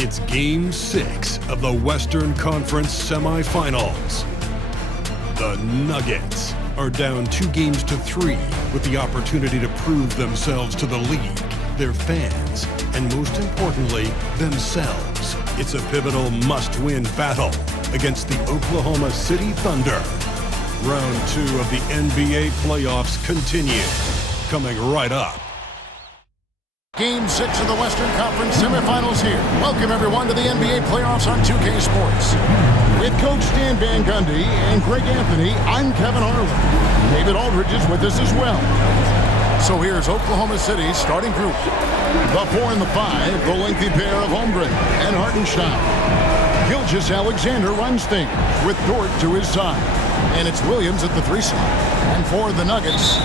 It's Game 6 of the Western Conference Semifinals. The Nuggets are down 2-3 with the opportunity to prove themselves to the league, their fans, and most importantly, themselves. It's a pivotal must-win battle against the Oklahoma City Thunder. Round 2 of the NBA playoffs continue. Coming right up. Game 6 of the Western Conference Semifinals here. Welcome, everyone, to the NBA playoffs on 2K Sports. With Coach Stan Van Gundy and Greg Anthony, I'm Kevin Harlan. David Aldridge is with us as well. So here's Oklahoma City's starting group. The 4 and the 5, the lengthy pair of Holmgren and Hartenstein. Gilgeous-Alexander runs things with Dort to his side. And it's Williams at the 3 slot. And for the Nuggets,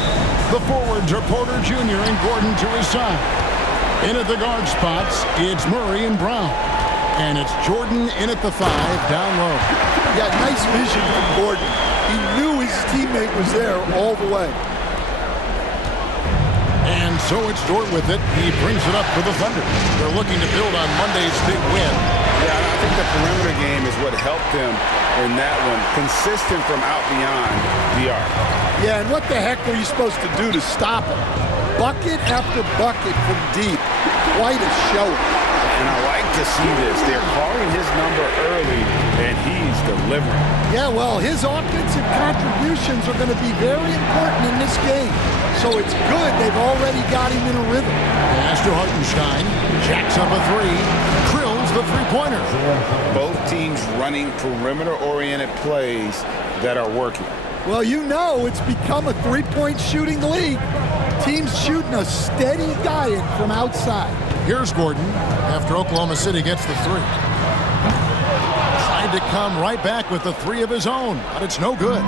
the forwards are Porter Jr. and Gordon to his side. In at the guard spots, it's Murray and Brown. And it's Jordan in at the 5, down low. Yeah, nice vision from Gordon. He knew his teammate was there all the way. And so it's Dort with it. He brings it up for the Thunder. They're looking to build on Monday's big win. Yeah, I think the perimeter game is what helped them in that one. Consistent from out beyond the arc. Yeah, and what the heck were you supposed to do to stop him? Bucket after bucket from deep. Quite a show. And I like to see this. They're calling his number early, and he's delivering. Yeah, well, his offensive contributions are going to be very important in this game. So it's good they've already got him in a rhythm. Pass to Hartenstein. Jacks up a 3. Drills the three-pointer. Both teams running perimeter-oriented plays that are working. Well, you know it's become a three-point shooting league. Teams shooting a steady diet from outside. Here's Gordon after Oklahoma City gets the 3. Tried to come right back with the 3 of his own, but it's no good.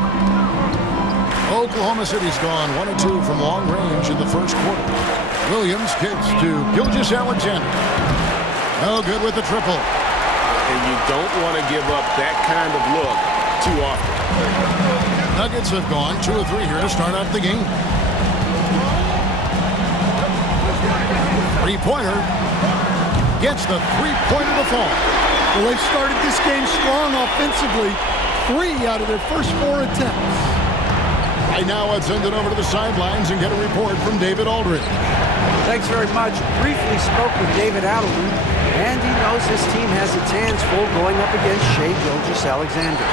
Oklahoma City's gone 1 of 2 from long range in the first quarter. Williams kicks to Gilgeous-Alexander. No good with the triple. And you don't want to give up that kind of look too often. Nuggets have gone 2 of 3 here to start out the game. Three-pointer gets the three-pointer to fall. Well, they've started this game strong offensively. 3 out of their first 4 attempts. Right now, let's send it over to the sidelines and get a report from David Aldridge. Thanks very much. Briefly spoke with David Adelman, and he knows his team has its hands full going up against Shai Gilgeous-Alexander.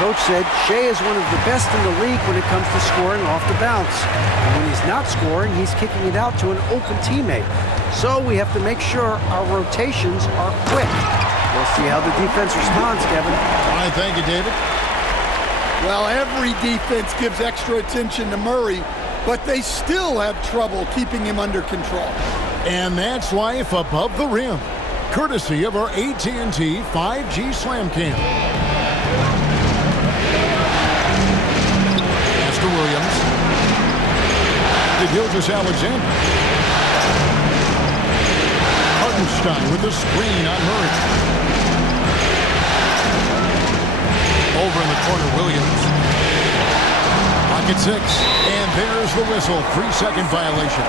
Coach said Shai is one of the best in the league when it comes to scoring off the bounce. And when he's not scoring, he's kicking it out to an open teammate. So we have to make sure our rotations are quick. We'll see how the defense responds, Kevin. All right, thank you, David. Well, every defense gives extra attention to Murray, but they still have trouble keeping him under control. And that's life above the rim, courtesy of our AT&T 5G Slam Cam. Pass to Williams. To Gilgeous-Alexander. Hartenstein with the screen on Murray. Over in the corner, Williams. Pocket 6, and there's the whistle. 3-second violation.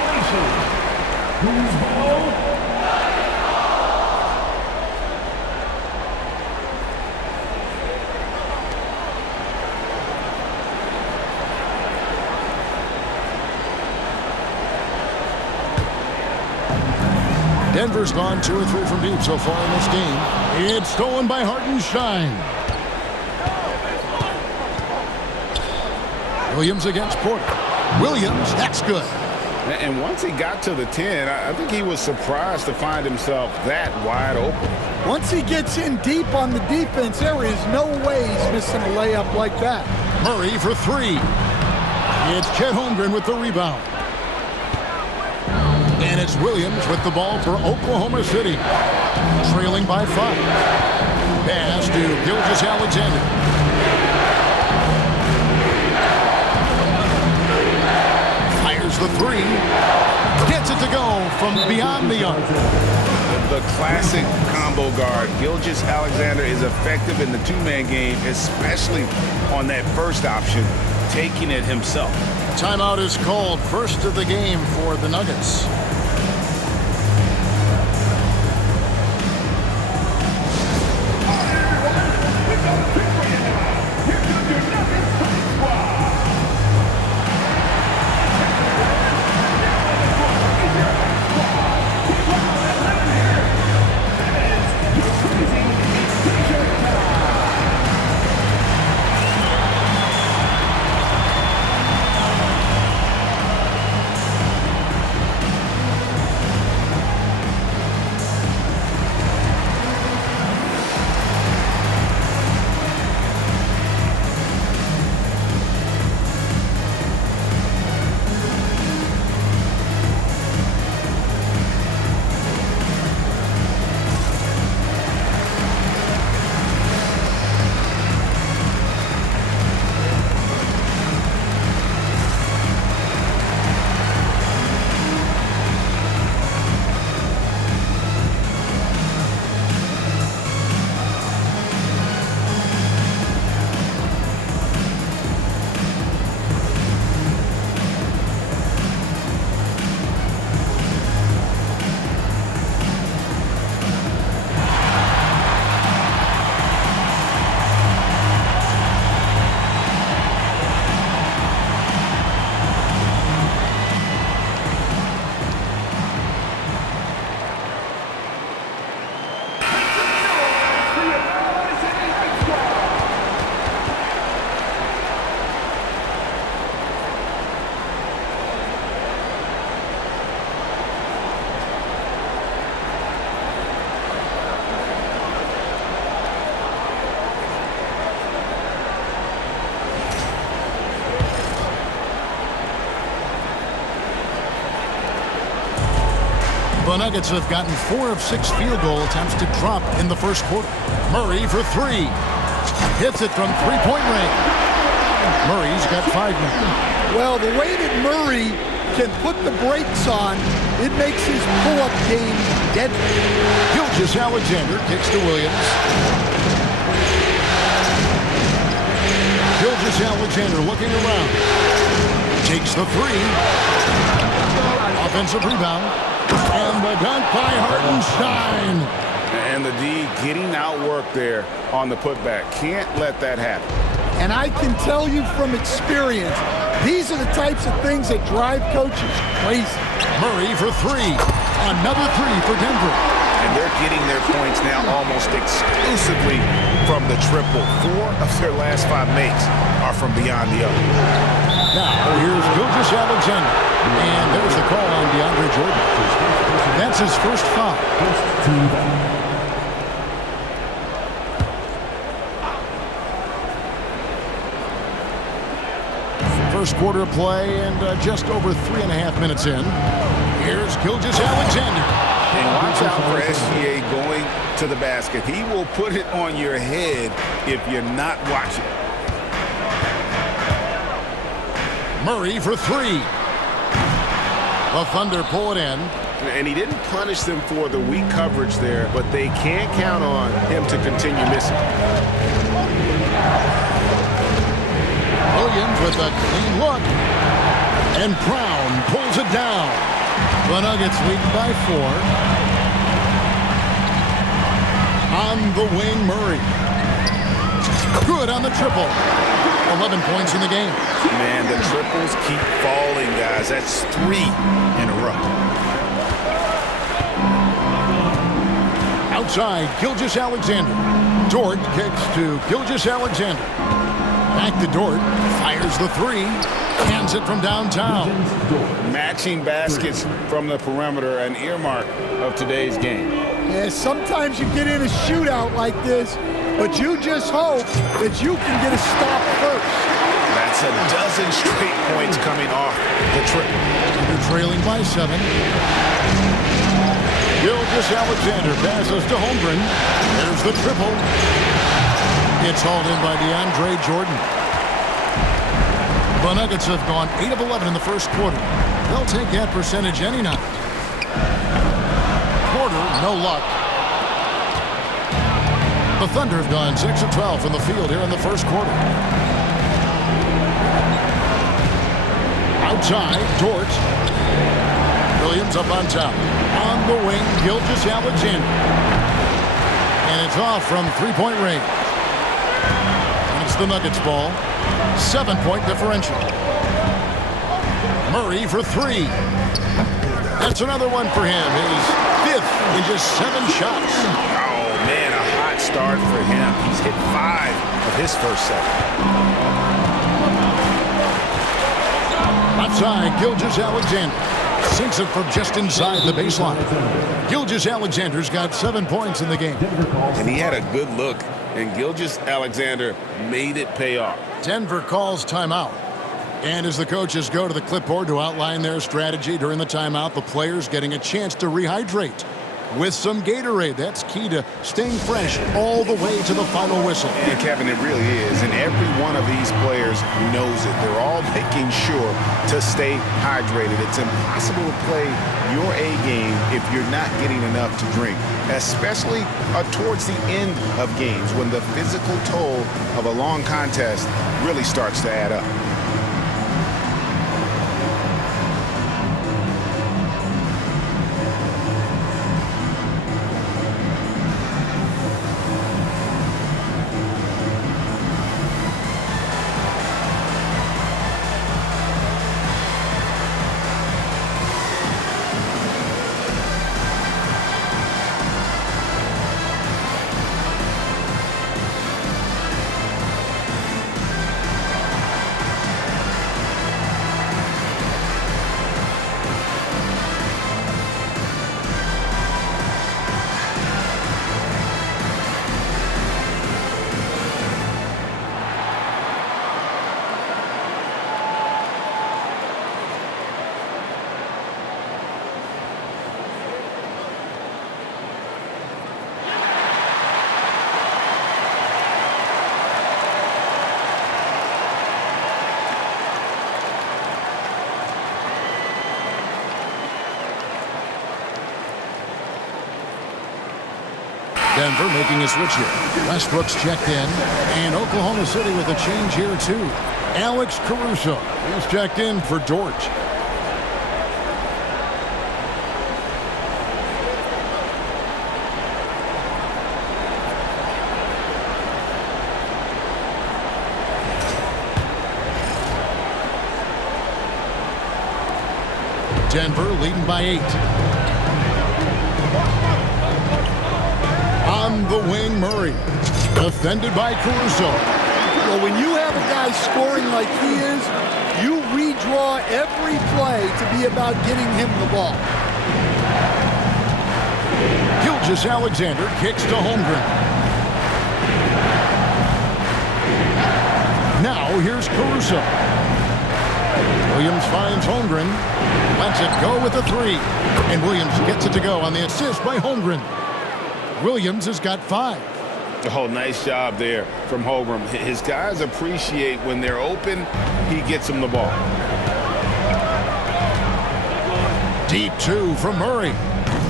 Denver's gone 2 of 3 from deep so far in this game. It's stolen by Hartenstein. Williams against Porter. Williams, that's good. And once he got to the 10, I think he was surprised to find himself that wide open. Once he gets in deep on the defense, there is no way he's missing a layup like that. Murray for 3. It's Chet Holmgren with the rebound. And it's Williams with the ball for Oklahoma City. Trailing by 5. Pass to Gilgeous-Alexander. The 3, gets it to go from beyond the arc. The classic combo guard. Gilgeous-Alexander is effective in the 2-man game, especially on that first option, taking it himself. Timeout is called, first of the game for the Nuggets. The Nuggets have gotten 4 of 6 field goal attempts to drop in the first quarter. Murray for 3. Hits it from three-point range. Murray's got 5 now. Well, the way that Murray can put the brakes on, it makes his pull-up game deadly. Gilgeous-Alexander kicks to Williams. Gilgeous-Alexander looking around. Takes the 3. Offensive rebound. And the dunk by Hartenstein. And the D getting outworked there on the putback. Can't let that happen. And I can tell you from experience, these are the types of things that drive coaches crazy. Murray for 3. Another 3 for Denver. And they're getting their points now almost exclusively from the triple. 4 of their last 5 makes are from beyond the arc. Now, here's Gilgeous-Alexander. And there's the call on DeAndre Jordan. That's his first foul. First quarter play and just over 3.5 minutes in. Here's Gilgeous-Alexander. And watch out for SGA going to the basket. He will put it on your head if you're not watching. Murray for 3. The Thunder pull it in. And he didn't punish them for the weak coverage there, but they can't count on him to continue missing. Williams with a clean look. And Brown pulls it down. The Nuggets lead by 4. On the wing, Murray. Good on the triple. 11 points in the game. Man, the triples keep falling, guys. That's 3 in a row. Outside, Gilgeous-Alexander. Dort kicks to Gilgeous-Alexander. Back to Dort. Fires the 3. Hands it from downtown. Matching baskets from the perimeter, an earmark of today's game. Yeah, sometimes you get in a shootout like this, but you just hope that you can get a stop first. That's a dozen straight points coming off the triple. They're trailing by 7. Gilgeous-Alexander passes to Holmgren. There's the triple. It's hauled in by DeAndre Jordan. The Nuggets have gone 8 of 11 in the first quarter. They'll take that percentage any night. Porter, no luck. The Thunder have gone 6 of 12 from the field here in the first quarter. Outside, Dort. Williams up on top. On the wing, Gilgeous-Alexander. And it's off from three-point range. And it's the Nuggets ball. 7-point differential. Murray for 3. That's another one for him. His 5th in just 7 shots. Oh, man, a hot start for him. He's hit 5 of his first 7. Outside, Gilgeous-Alexander. Sinks it from just inside the baseline. Gilgeous-Alexander's got 7 points in the game. And he had a good look, and Gilgeous-Alexander made it pay off. Denver calls timeout. And as the coaches go to the clipboard to outline their strategy during the timeout, the players getting a chance to rehydrate with some Gatorade. That's key to staying fresh all the way to the final whistle. And Kevin, it really is. And every one of these players knows it. They're all making sure to stay hydrated. It's impossible to play your A game if you're not getting enough to drink, especially towards the end of games when the physical toll of a long contest really starts to add up. Denver making a switch here. Westbrook's checked in. And Oklahoma City with a change here, too. Alex Caruso is checked in for George. Denver leading by 8. On the wing, Murray. Defended by Caruso. Well, when you have a guy scoring like he is, you redraw every play to be about getting him the ball. Gilgeous-Alexander kicks to Holmgren. Now here's Caruso. Williams finds Holmgren. Lets it go with a 3. And Williams gets it to go on the assist by Holmgren. Williams has got 5. Oh, nice job there from Holmgren. His guys appreciate when they're open, he gets them the ball. Deep 2 from Murray.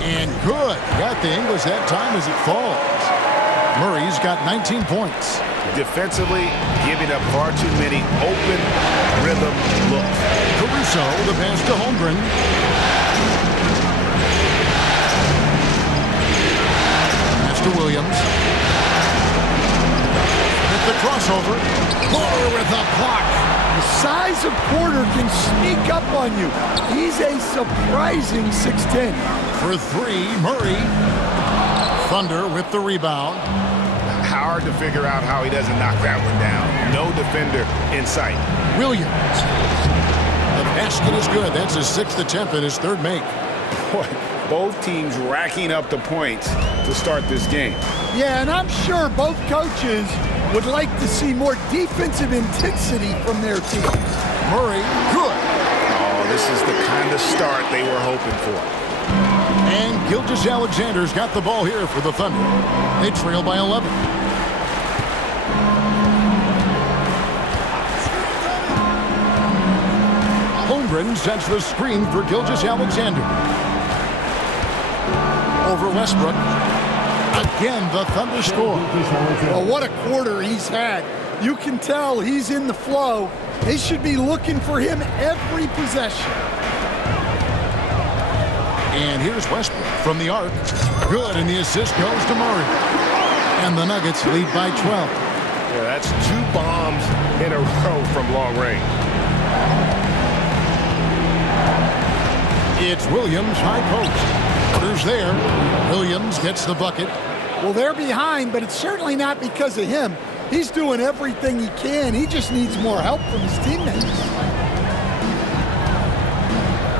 And good. Got the English that time as it falls. Murray's got 19 points. Defensively, giving up far too many open rhythm looks. Caruso, the pass to Holmgren. Pass to Williams. With the crossover. Porter with a block. The size of Porter can sneak up on you. He's a surprising 6'10". For 3, Murray. Thunder with the rebound. Hard to figure out how he doesn't knock that one down. No defender in sight. Williams. The basket is good. That's his 6th attempt and his 3rd make. Boy, both teams racking up the points to start this game. Yeah, and I'm sure both coaches would like to see more defensive intensity from their team. Murray, good. Oh, this is the kind of start they were hoping for. And Gilgeous-Alexander's got the ball here for the Thunder. They trail by 11. Holmgren sets the screen for Gilgeous-Alexander. Over Westbrook. Again, the Thunder score. Well, what a quarter he's had. You can tell he's in the flow. They should be looking for him every possession. And here's Westbrook from the arc. Good, and the assist goes to Murray. And the Nuggets lead by 12. Yeah, that's 2 bombs in a row from long range. It's Williams, high post. Porter's there. Williams gets the bucket. Well, they're behind, but it's certainly not because of him. He's doing everything he can. He just needs more help from his teammates.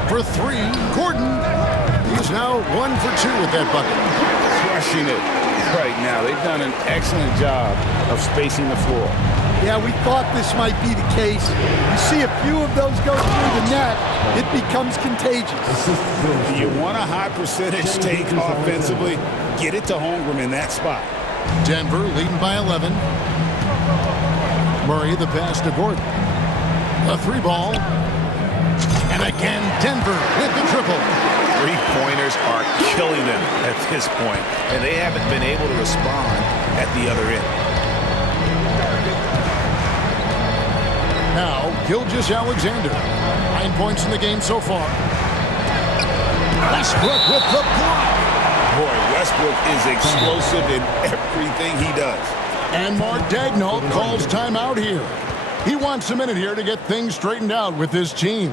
For 3, Gordon. He's now 1 for 2 with that bucket. Crushing it right now. They've done an excellent job of spacing the floor. Yeah, we thought this might be the case. You see a few of those go through the net, it becomes contagious. You want a high percentage take offensively, get it to Holmgren in that spot. Denver leading by 11. Murray the pass to Gordon. A 3 ball. And again, Denver with the triple. 3-pointers are killing them at this point, and they haven't been able to respond at the other end. Now, Gilgeous-Alexander. 9 points in the game so far. Westbrook with the block. Boy, Westbrook is explosive in everything he does. And Mark Daigneault calls timeout here. He wants a minute here to get things straightened out with his team.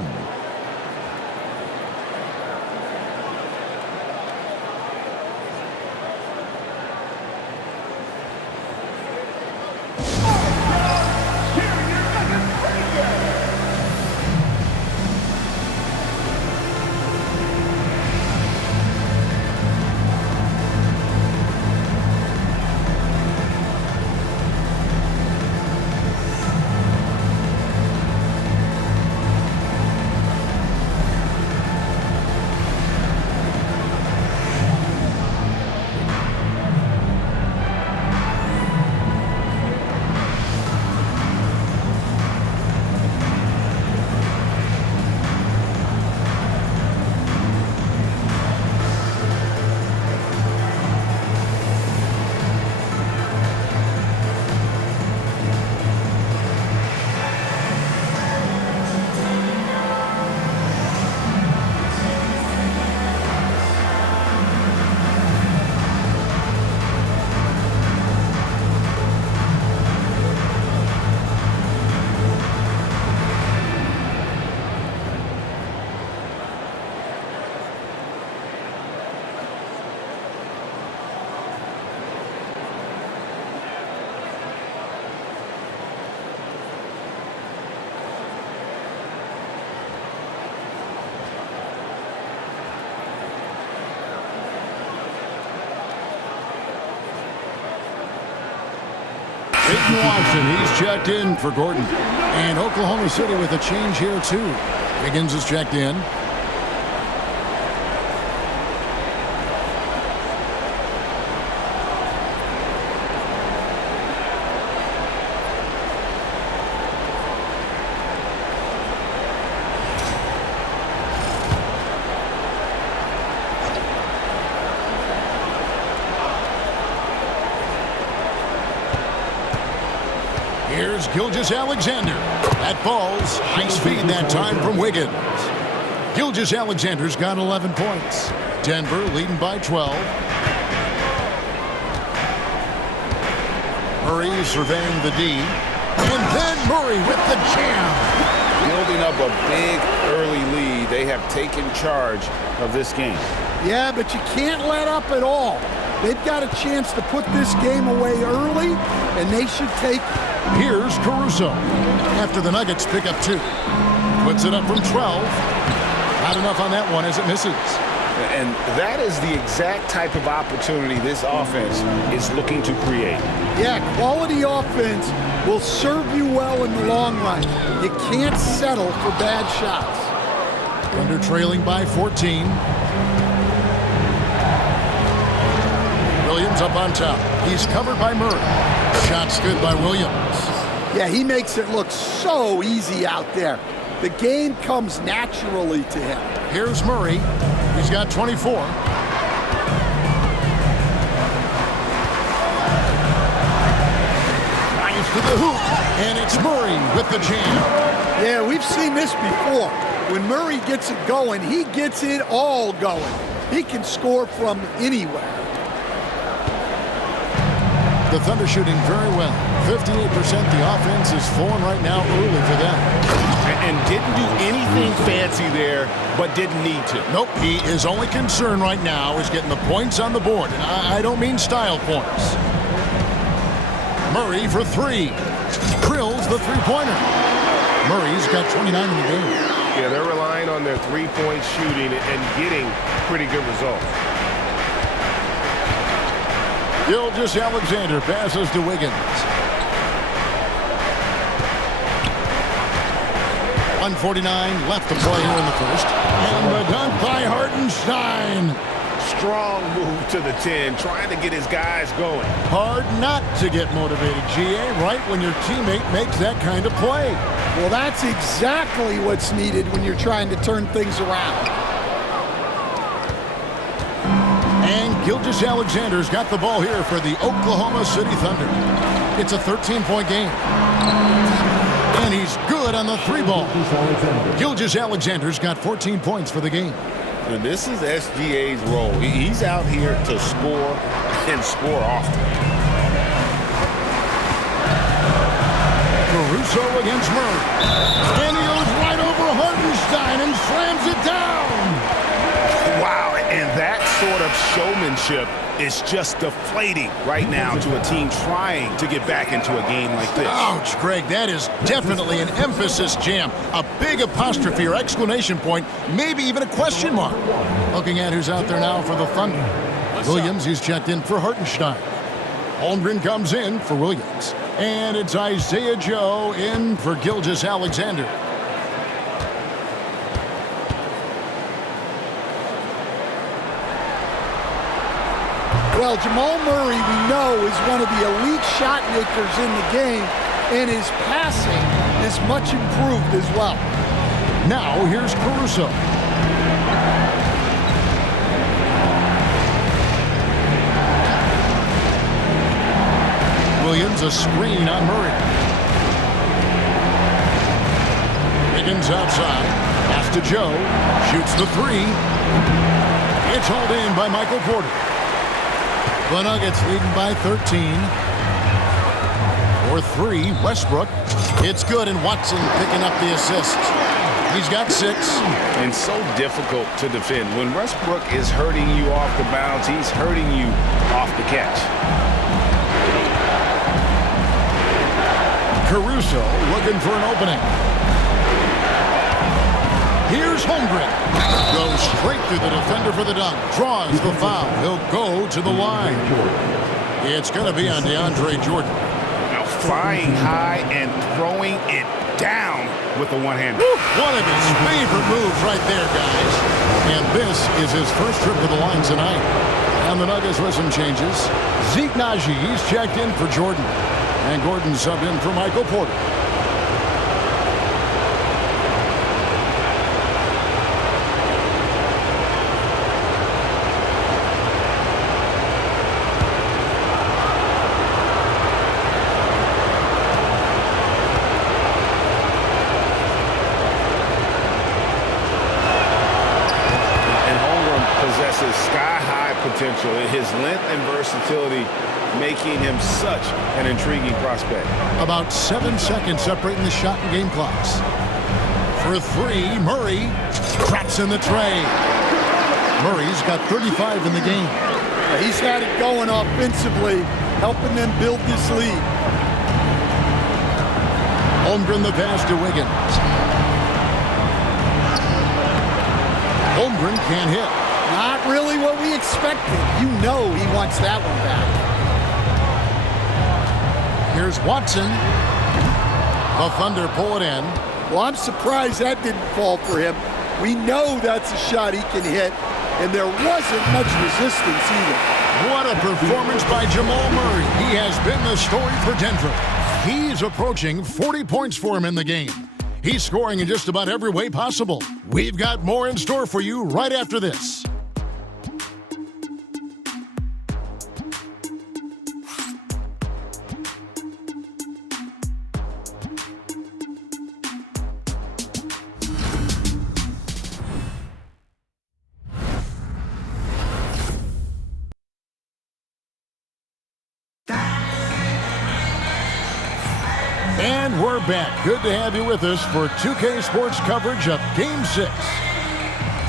Peyton Watson, he's checked in for Gordon. And Oklahoma City with a change here, too. Higgins is checked in. Here's Gilgeous-Alexander. That falls. High speed that time from Wiggins. Gilgeous-Alexander's got 11 points. Denver leading by 12. Murray surveying the D. And then Murray with the jam. Building up a big early lead. They have taken charge of this game. Yeah, but you can't let up at all. They've got a chance to put this game away early, and they should take it. Here's Caruso. After the Nuggets pick up 2. Puts it up from 12. Not enough on that one as it misses. And that is the exact type of opportunity this offense is looking to create. Yeah, quality offense will serve you well in the long run. You can't settle for bad shots. Thunder trailing by 14. Williams up on top. He's covered by Murray. Shot's good by Williams. Yeah, he makes it look so easy out there. The game comes naturally to him. Here's Murray. He's got 24. Drives to the hoop. And it's Murray with the jam. Yeah, we've seen this before. When Murray gets it going, he gets it all going. He can score from anywhere. The Thunder shooting very well. 58%. The offense is flowing right now early for them. And didn't do anything fancy there, but didn't need to. Nope. His only concern right now is getting the points on the board. And I don't mean style points. Murray for 3. Drills the three-pointer. Murray's got 29 in the game. Yeah, they're relying on their three-point shooting and getting pretty good results. Gilgeous-Alexander passes to Wiggins. 1:49 left to play here in the first. And the dunk by Hartenstein. Strong move to the 10, trying to get his guys going. Hard not to get motivated, GA, right when your teammate makes that kind of play. Well, that's exactly what's needed when you're trying to turn things around. And Gilgeous-Alexander's got the ball here for the Oklahoma City Thunder. It's a 13-point game. And he's good on the 3-ball. Gilgeous-Alexander's got 14 points for the game. And this is SGA's role. He's out here to score and score often. Caruso against Murray. And he goes right over Hartenstein and slams it down. Wow, and that sort of showmanship is just deflating right now to a team trying to get back into a game like this. Ouch, Greg, that is definitely an emphasis jam. A big apostrophe or exclamation point, maybe even a question mark. Looking at who's out there now for the Thunder. Williams, he's checked in for Hartenstein. Holmgren comes in for Williams. And it's Isaiah Joe in for Gilgeous-Alexander. Well, Jamal Murray, we know, is one of the elite shot makers in the game, and his passing is much improved as well. Now, here's Caruso. Williams, a screen on Murray. Higgins outside. Pass to Joe. Shoots the 3. It's hauled in by Michael Porter. The Nuggets leading by 13. For 3, Westbrook. It's good, and Watson picking up the assist. He's got 6. And so difficult to defend. When Westbrook is hurting you off the bounce, he's hurting you off the catch. Caruso looking for an opening. Here's Holmgren. Goes straight through the defender for the dunk. Draws the foul. He'll go to the line. It's going to be on DeAndre Jordan. Now flying high and throwing it down with the one-hander. One of his favorite moves right there, guys. And this is his first trip to the line tonight. And the Nuggets with some changes. Zeke Najee's checked in for Jordan. And Gordon subbed in for Michael Porter. Sky-high potential. His length and versatility making him such an intriguing prospect. About 7 seconds separating the shot and game clocks. For three, Murray traps in the tray. Murray's got 35 in the game. He's had it going offensively, helping them build this lead. Holmgren the pass to Wiggins. Holmgren can't hit. Not really what we expected. You know he wants that one back. Here's Watson. The Thunder pull it in. Well, I'm surprised that didn't fall for him. We know that's a shot he can hit, and there wasn't much resistance either. What a performance by Jamal Murray. He has been the story for Denver. He's approaching 40 points for him in the game. He's scoring in just about every way possible. We've got more in store for you right after this. And we're back. Good to have you with us for 2K Sports coverage of Game 6.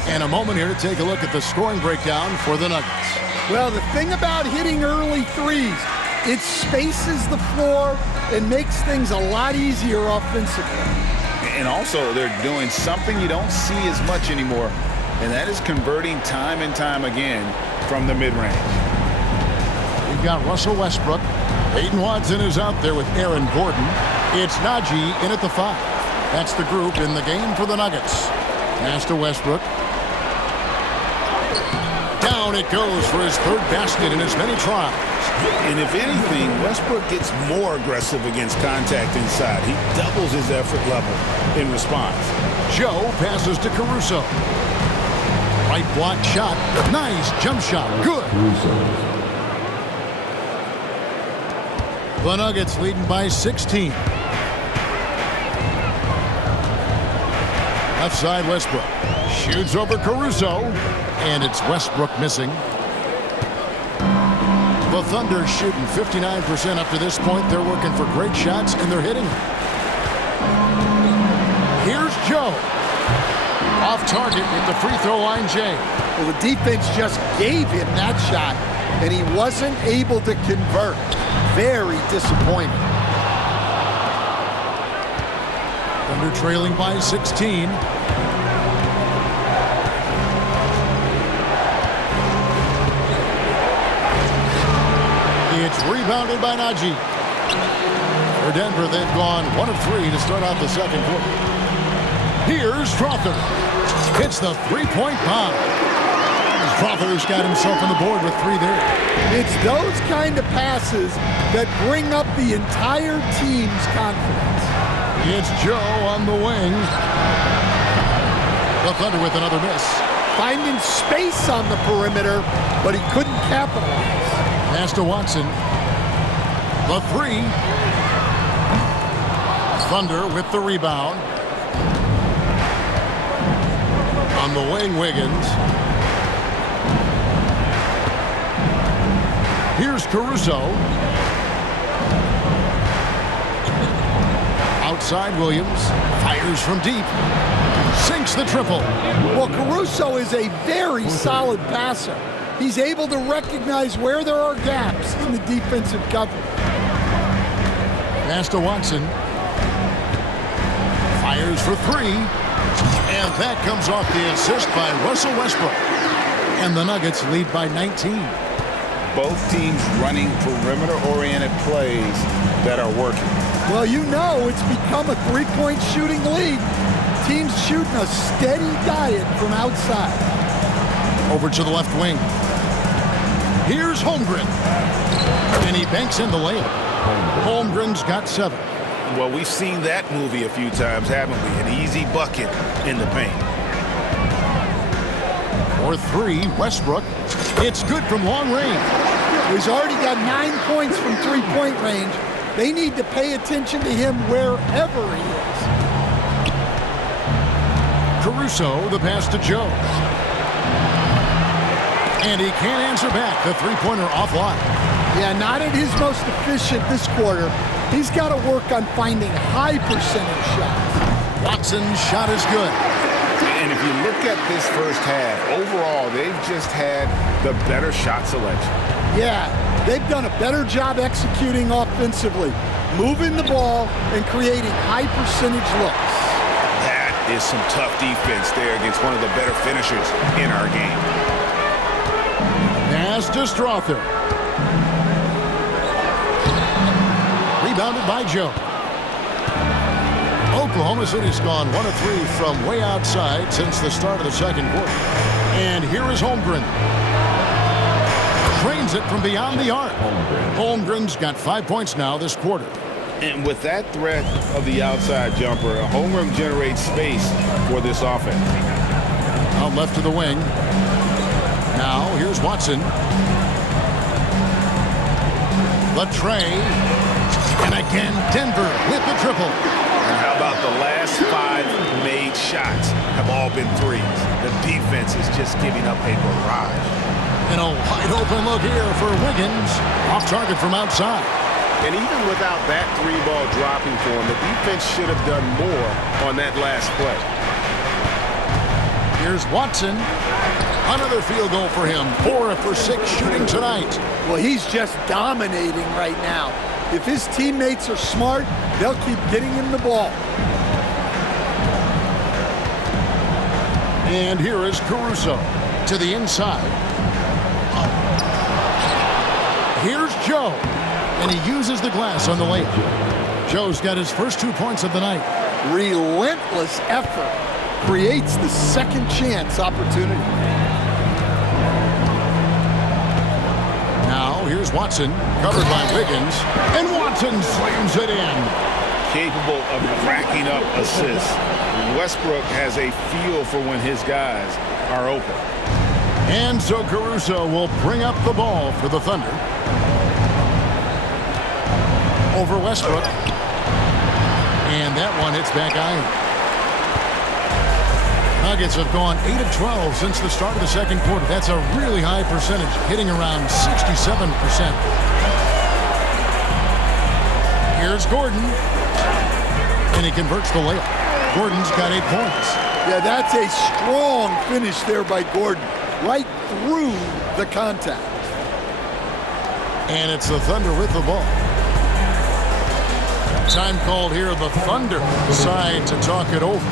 And a moment here to take a look at the scoring breakdown for the Nuggets. Well, the thing about hitting early threes, it spaces the floor and makes things a lot easier offensively. And also, they're doing something you don't see as much anymore, and that is converting time and time again from the mid-range. We've got Russell Westbrook. Peyton Watson is out there with Aaron Gordon. It's Najee in at the 5. That's the group in the game for the Nuggets. Pass to Westbrook. Down it goes for his third basket in as many tries. And if anything, Westbrook gets more aggressive against contact inside. He doubles his effort level in response. Joe passes to Caruso. Right block shot. Nice jump shot. Good. The Nuggets leading by 16. Left side Westbrook. Shoots over Caruso. And it's Westbrook missing. The Thunder shooting 59% up to this point. They're working for great shots, and they're hitting them. Here's Joe. Off target with the free throw line, Jay. Well, the defense just gave him that shot, and he wasn't able to convert. Very disappointing. Thunder trailing by 16. It's rebounded by Najee. For Denver, they've gone 1 of 3 to start out the second quarter. Here's Strawther. Hits the three-point bomb. Strawther's got himself on the board with 3 there. It's those kind of passes that bring up the entire team's confidence. It's Joe on the wing. The Thunder with another miss. Finding space on the perimeter, but he couldn't capitalize. Pass to Watson. The 3. Thunder with the rebound. On the wing, Wiggins. Here's Caruso. Outside Williams. Fires from deep. Sinks the triple. Well, Caruso is a very solid passer. He's able to recognize where there are gaps in the defensive cover. Pass to Watson. Fires for 3. And that comes off the assist by Russell Westbrook. And the Nuggets lead by 19. both teams running perimeter-oriented plays that are working. Well, you know it's become a three-point shooting league. Teams shooting a steady diet from outside. Over to the left wing. Here's Holmgren. And he banks in the layup. Holmgren's got 7. Well, we've seen that movie a few times, haven't we? An easy bucket in the paint. For 3, Westbrook. It's good from long range. He's already got 9 points from three-point range. They need to pay attention to him wherever he is. Caruso, the pass to Jones. And he can't answer back. The three-pointer offline. Yeah, not at his most efficient this quarter. He's got to work on finding high percentage shots. Watson's shot is good. And if you look at this first half, overall, they've just had the better shot selection. Yeah, they've done a better job executing offensively, moving the ball and creating high percentage looks. That is some tough defense there against one of the better finishers in our game. Pass to Strother. Rebounded by Joe. Oklahoma City's gone 1 of 3 from way outside since the start of the second quarter. And here is Holmgren. Trains it from beyond the arc. Holmgren's got 5 points now this quarter. And with that threat of the outside jumper, Holmgren generates space for this offense. Out left to the wing. Now here's Watson. The tray. And again, Denver with the triple. And how about the last 5 made shots have all been threes? The defense is just giving up a barrage. And a wide open look here for Wiggins. Off target from outside. And even without that 3-ball dropping for him, the defense should have done more on that last play. Here's Watson. Another field goal for him. 4 for 6 shooting tonight. Well, he's just dominating right now. If his teammates are smart, they'll keep getting him the ball. And here is Caruso to the inside. Here's Joe. And he uses the glass on the layup. Joe's got his first 2 points of the night. Relentless effort creates the second chance opportunity. Now here's Watson, covered by Wiggins, and Watson slams it in. Capable of racking up assists. Westbrook has a feel for when his guys are open. And so Caruso will bring up the ball for the Thunder. Over Westbrook. And that one hits back iron. Nuggets have gone 8 of 12 since the start of the second quarter. That's a really high percentage, hitting around 67%. Here's Gordon. And he converts the layup. Gordon's got 8 points. Yeah, that's a strong finish there by Gordon. Right through the contact. And it's the Thunder with the ball. Time called here, the Thunder decide to talk it over.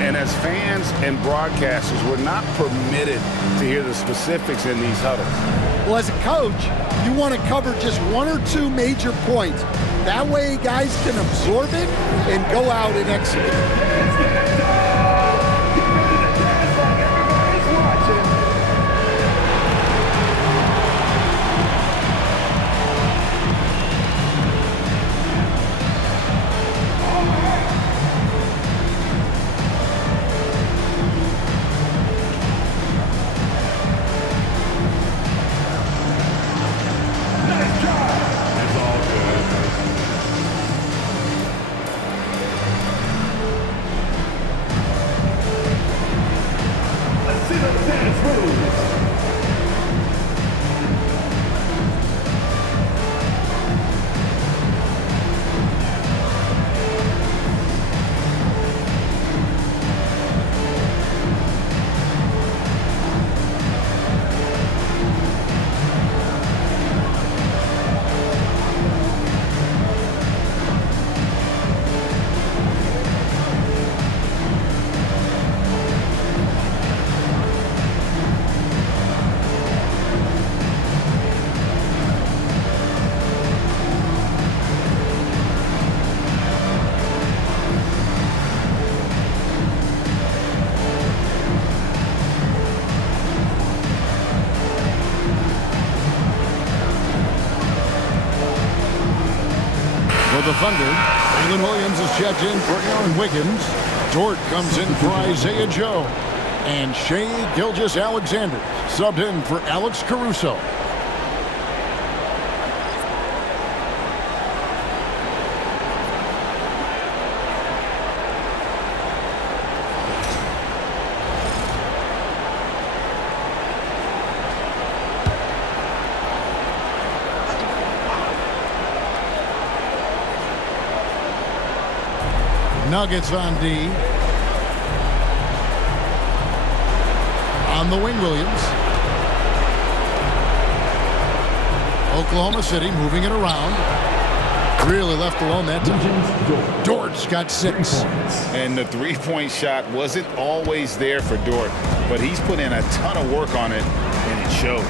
And as fans and broadcasters, we're not permitted to hear the specifics in these huddles. Well, as a coach, you want to cover just 1 or 2 major points. That way guys can absorb it and go out and execute. the Thunder. Jalen Williams is checked in for Aaron Wiggins. Dort comes in for Isaiah Joe. And Shai Gilgeous-Alexander subbed in for Alex Caruso. Nuggets on D. On the wing, Williams. Oklahoma City moving it around. Really left alone that time. Dort's got 6. And the three-point shot wasn't always there for Dort, but he's put in a ton of work on it, and it shows.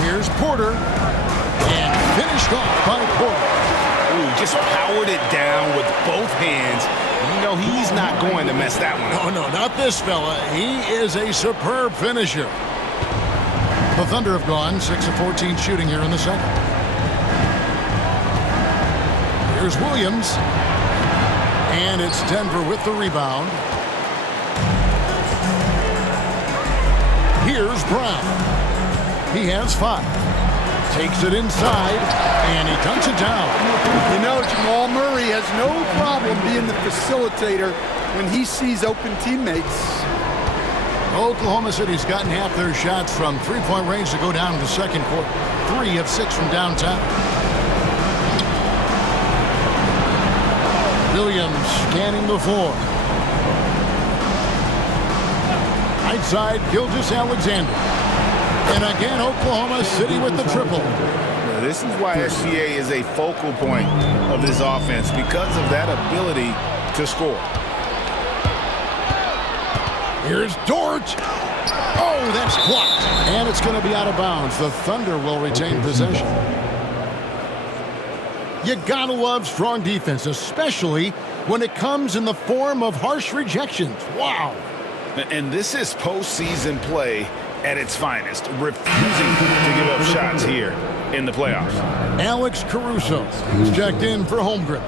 Here's Porter. And finished off by Porter. Ooh, just powered it down with both hands. You know he's not going to mess that one up. No, not this fella. He is a superb finisher. The Thunder have gone 6 of 14 shooting here in the second. Here's Williams. And it's Denver with the rebound. Here's Brown. He has 5. Takes it inside, and he dunks it down. You know, Jamal Murray has no problem being the facilitator when he sees open teammates. Oklahoma City's gotten half their shots from three-point range to go down in the second quarter. 3 of 6 from downtown. Williams scanning the floor. Right side, Gilgeous-Alexander. And again, Oklahoma City with the triple. This is why SGA is a focal point of this offense, because of that ability to score. Here's Dort. Oh, that's blocked. And it's going to be out of bounds. The Thunder will retain possession. You gotta love strong defense, especially when it comes in the form of harsh rejections. Wow. And this is postseason play at its finest, refusing to give up shots here in the playoffs. Alex Caruso is checked in for Holmgren.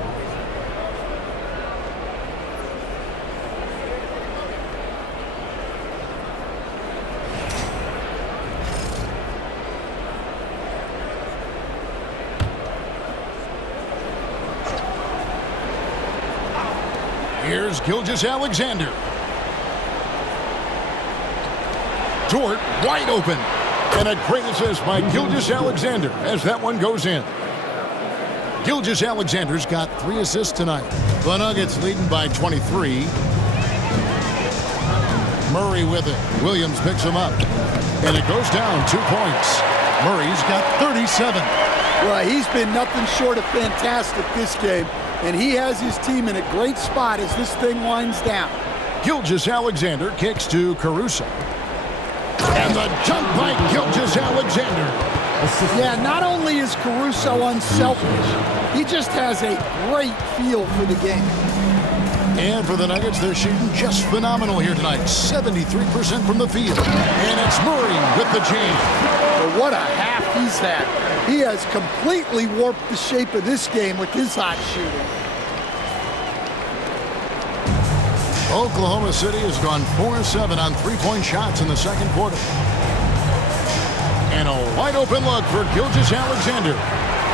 Here's Gilgeous-Alexander. Dort wide open. And a great assist by Gilgeous-Alexander as that one goes in. Gilgeous-Alexander's got 3 assists tonight. The Nuggets leading by 23. Murray with it. Williams picks him up. And it goes down 2 points. Murray's got 37. Well, he's been nothing short of fantastic this game. And he has his team in a great spot as this thing winds down. Gilgeous-Alexander kicks to Caruso. And the jump by Gilgeous-Alexander. Yeah, not only is Caruso unselfish, he just has a great feel for the game. And for the Nuggets, they're shooting just phenomenal here tonight. 73% from the field. And it's Murray with the jam. But what a half he's had. He has completely warped the shape of this game with his hot shooting. Oklahoma City has gone 4-7 on three-point shots in the second quarter. And a wide open look for Gilgeous-Alexander.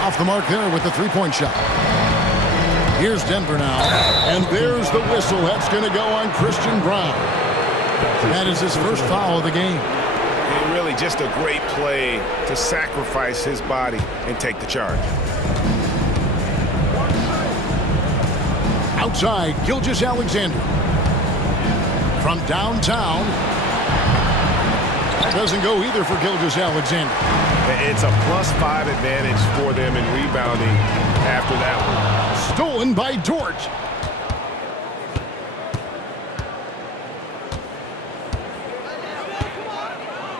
Off the mark there with the three-point shot. Here's Denver now. And there's the whistle. That's going to go on Christian Brown. That is his first foul of the game. And really just a great play to sacrifice his body and take the charge. Outside, Gilgeous-Alexander. From downtown. That doesn't go either for Gilgeous-Alexander. It's a +5 advantage for them in rebounding after that one. Stolen by Dort.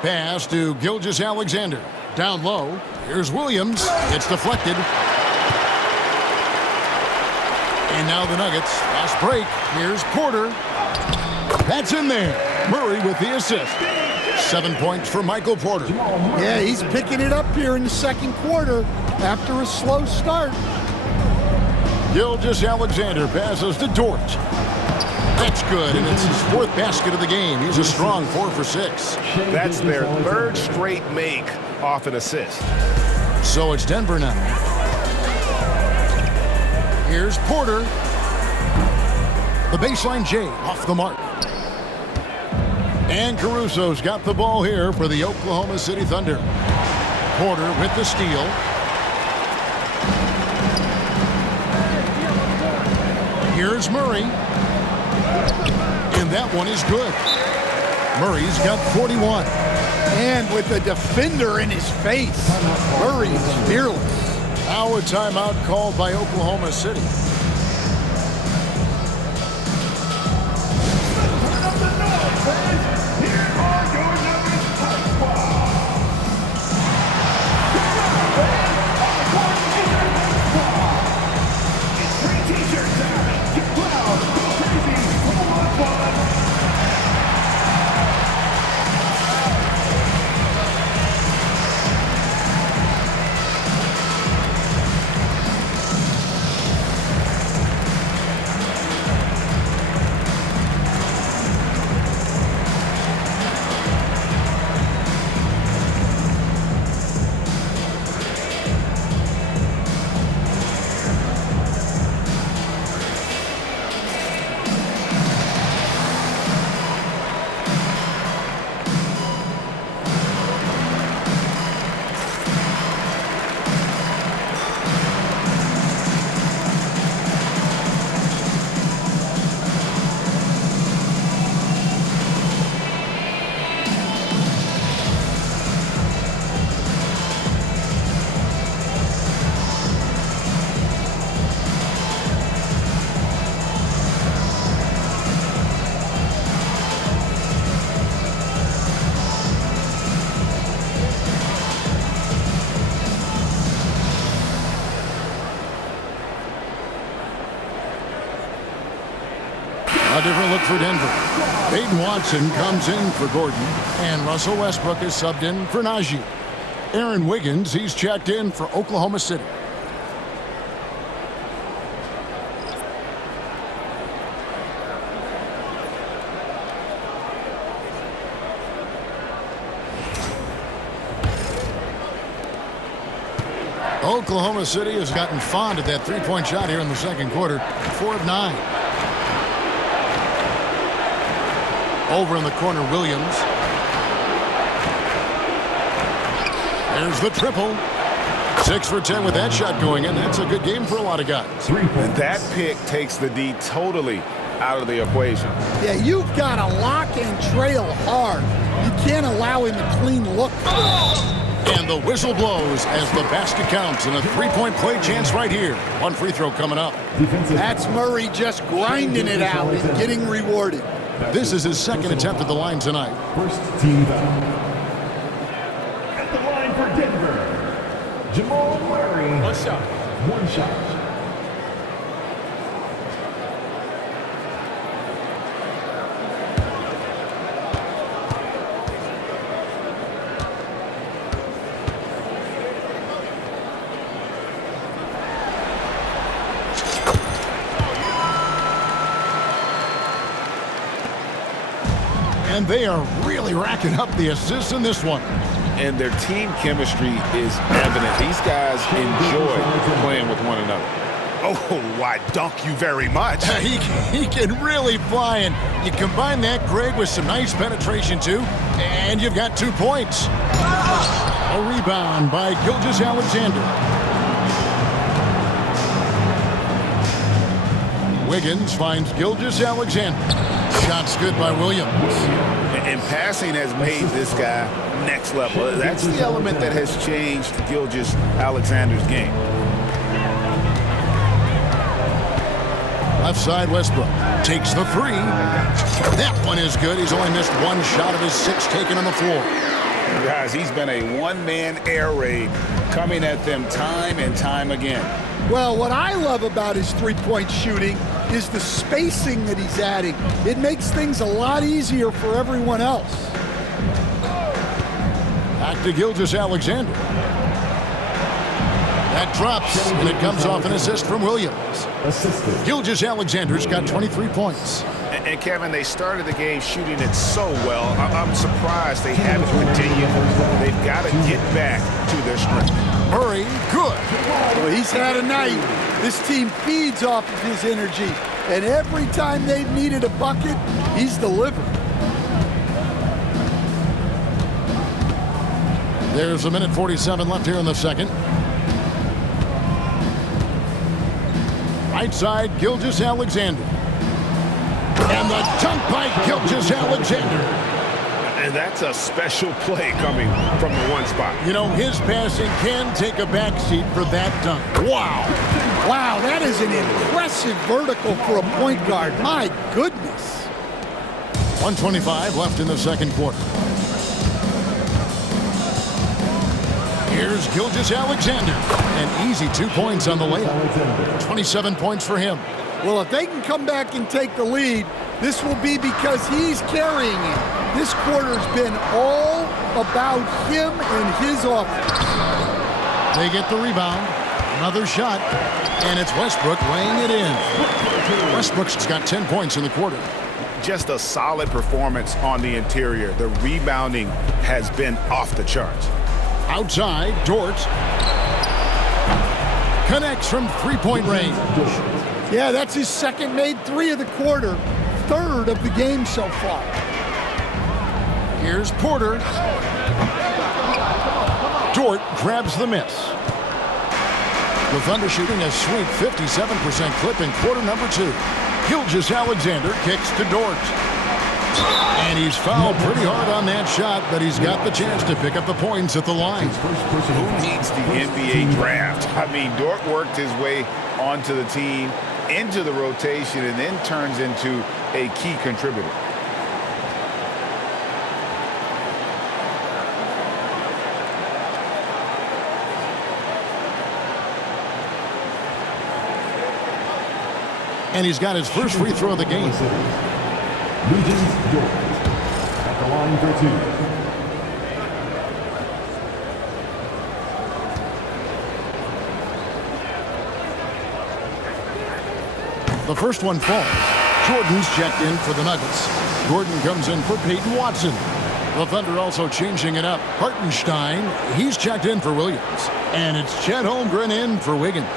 Pass to Gilgeous-Alexander. Down low. Here's Williams. It's deflected. And now the Nuggets. Fast break. Here's Porter. That's in there. Murray with the assist. 7 points for Michael Porter. Yeah, he's picking it up here in the second quarter after a slow start. Gilgeous-Alexander passes to Dort. That's good, and it's his 4th basket of the game. He's a strong 4 for 6. That's their 3rd straight make off an assist. So it's Denver now. Here's Porter. The baseline J off the mark. And Caruso's got the ball here for the Oklahoma City Thunder. Porter with the steal. Here's Murray. And that one is good. Murray's got 41. And with a defender in his face, Murray is fearless. Now a timeout called by Oklahoma City. A different look for Denver. Peyton Watson comes in for Gordon, and Russell Westbrook is subbed in for Najee. Aaron Wiggins, he's checked in for Oklahoma City. Oklahoma City has gotten fond of that three-point shot here in the second quarter. 4 of 9. Over in the corner, Williams. There's the triple. 6 for 10 with that shot going in. That's a good game for a lot of guys. And that pick takes the D totally out of the equation. Yeah, you've got to lock and trail hard. You can't allow him a clean look. And the whistle blows as the basket counts, and a three-point play chance right here. One free throw coming up. That's Murray just grinding it out and getting rewarded. This is his second attempt at the line tonight. First team foul. At the line for Denver, Jamal Murray. One shot. One shot. And they are really racking up the assists in this one. And their team chemistry is evident. These guys enjoy playing with one another. Oh, why, dunk you very much. He can really fly, and you combine that, Greg, with some nice penetration, too, and you've got 2 points. A rebound by Gilgeous-Alexander. Wiggins finds Gilgeous-Alexander. Shot's good by Williams. And passing has made this guy next level. That's the element that has changed Gilgeous-Alexander's game. Left side, Westbrook takes the three. That one is good. He's only missed 1 shot of his 6 taken on the floor. Guys, he's been a one-man air raid coming at them time and time again. Well, what I love about his three-point shooting is the spacing that he's adding. It makes things a lot easier for everyone else. Back to Gilgeous-Alexander. That drops, and it comes off an assist from Williams. Gilgeous-Alexander's got 23 points. And Kevin, they started the game shooting it so well. I'm surprised they haven't continued. They've got to get back to their strength. Murray, good. Well, he's had a night. This team feeds off of his energy, and every time they've needed a bucket, he's delivered. There's a minute 47 left here in the second. Right side, Gilgeous-Alexander. And the dunk by Gilgeous-Alexander. And that's a special play coming from the one spot. You know, his passing can take a backseat for that dunk. Wow. Wow, that is an impressive vertical for a point guard. My goodness. 1:25 left in the second quarter. Here's Gilgeous-Alexander. An easy 2 points on the layup. 27 points for him. Well, if they can come back and take the lead, this will be because he's carrying it. This quarter's been all about him and his offense. They get the rebound. Another shot. And it's Westbrook laying it in. Westbrook's got 10 points in the quarter. Just a solid performance on the interior. The rebounding has been off the charts. Outside, Dort connects from three-point range. Yeah, that's his second made three of the quarter, third of the game so far. Here's Porter. Dort grabs the miss. The Thunder shooting a sweet 57% clip in quarter number 2. Gilgeous-Alexander kicks to Dort. And he's fouled pretty hard on that shot, but he's got the chance to pick up the points at the line. Who needs the NBA draft? I mean, Dort worked his way onto the team, into the rotation, and then turns into a key contributor. And he's got his first free throw of the game. Dort at the line for 2. The first one falls. Jordan's checked in for the Nuggets. Gordon comes in for Peyton Watson. The Thunder also changing it up. Hartenstein, he's checked in for Williams. And it's Chet Holmgren in for Wiggins.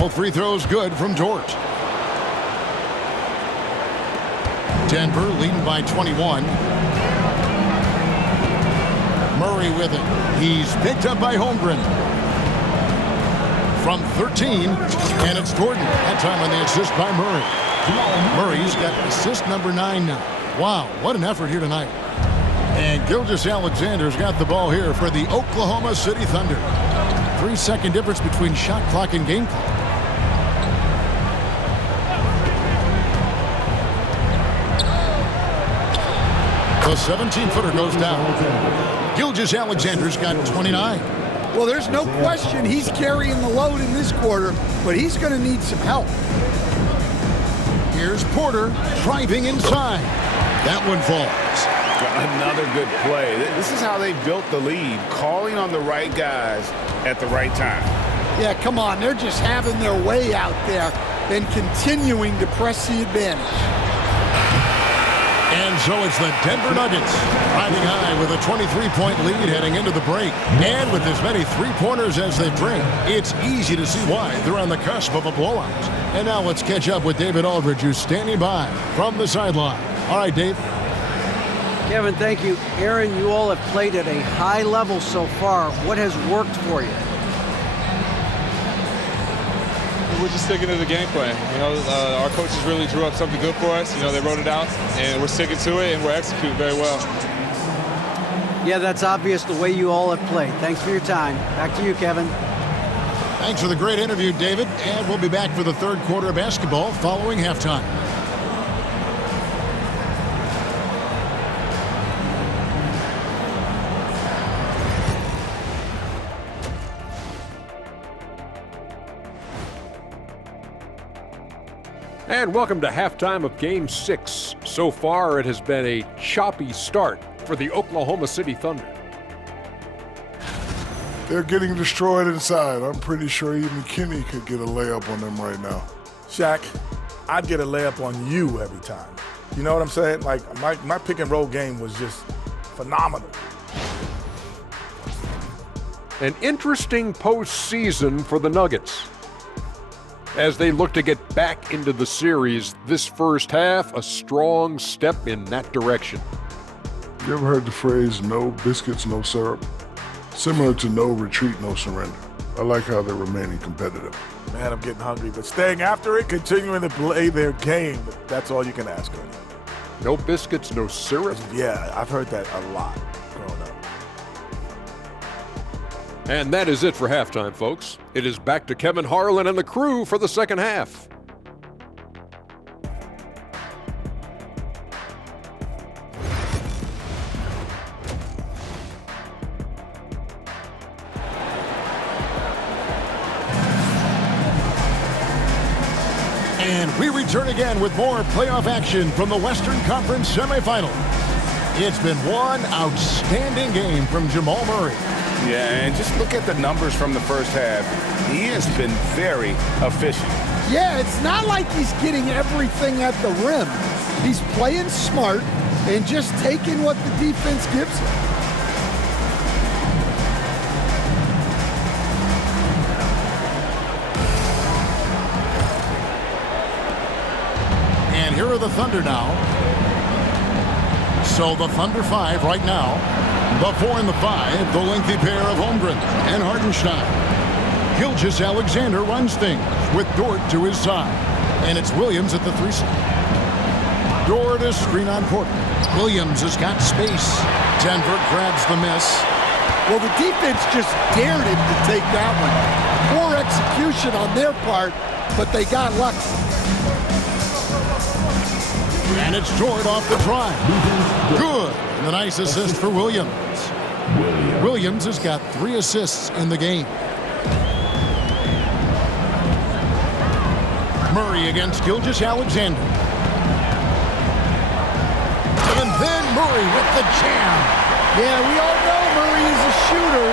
All free throws good from Dort. Denver leading by 21. Murray with it. He's picked up by Holmgren. From 13, and it's Gordon. That time on the assist by Murray. Murray's got assist number 9 now. Wow, what an effort here tonight. And Gilgeous-Alexander's got the ball here for the Oklahoma City Thunder. 3-second difference between shot clock and game clock. The 17-footer goes down. Gilgeous-Alexander's got 29. Well, there's no question he's carrying the load in this quarter, but he's going to need some help. Here's Porter driving inside. That one falls. Another good play. This is how they built the lead, calling on the right guys at the right time. Yeah, come on. They're just having their way out there and continuing to press the advantage. And so it's the Denver Nuggets riding high with a 23-point lead heading into the break. And with as many three-pointers as they bring, it's easy to see why they're on the cusp of a blowout. And now let's catch up with David Aldridge, who's standing by from the sideline. All right, Dave. Kevin, thank you. Aaron, you all have played at a high level so far. What has worked for you? We're just sticking to the game plan. You know, our coaches really drew up something good for us. You know, they wrote it out, and we're sticking to it, and we're executing very well. Yeah, that's obvious the way you all have played. Thanks for your time. Back to you, Kevin. Thanks for the great interview, David. And we'll be back for the third quarter of basketball following halftime. And welcome to halftime of Game 6. So far, it has been a choppy start for the Oklahoma City Thunder. They're getting destroyed inside. I'm pretty sure even Kenny could get a layup on them right now. Shaq, I'd get a layup on you every time. You know what I'm saying? Like, my pick and roll game was just phenomenal. An interesting postseason for the Nuggets. As they look to get back into the series, this first half, a strong step in that direction. You ever heard the phrase, no biscuits, no syrup? Similar to no retreat, no surrender. I like how they're remaining competitive. Man, I'm getting hungry, but staying after it, continuing to play their game, that's all you can ask of them. No biscuits, no syrup? Yeah, I've heard that a lot growing up. And that is it for halftime, folks. It is back to Kevin Harlan and the crew for the second half. And we return again with more playoff action from the Western Conference Semifinals. It's been one outstanding game from Jamal Murray. Yeah, and just look at the numbers from the first half. He has been very efficient. Yeah, it's not like he's getting everything at the rim. He's playing smart and just taking what the defense gives him. And here are the Thunder now. So the Thunder 5 right now. The 4 and the 5, the lengthy pair of Holmgren and Hartenstein. Gilgeous-Alexander runs things with Dort to his side. And it's Williams at the 3 side. Dort is screen on Porter. Williams has got space. Denver grabs the miss. Well, the defense just dared him to take that one. Poor execution on their part, but they got lucky. And it's Dort off the drive. Good. And a nice assist for Williams. Williams has got 3 assists in the game. Murray against Gilgeous-Alexander. And then Murray with the jam. Yeah, we all know Murray is a shooter,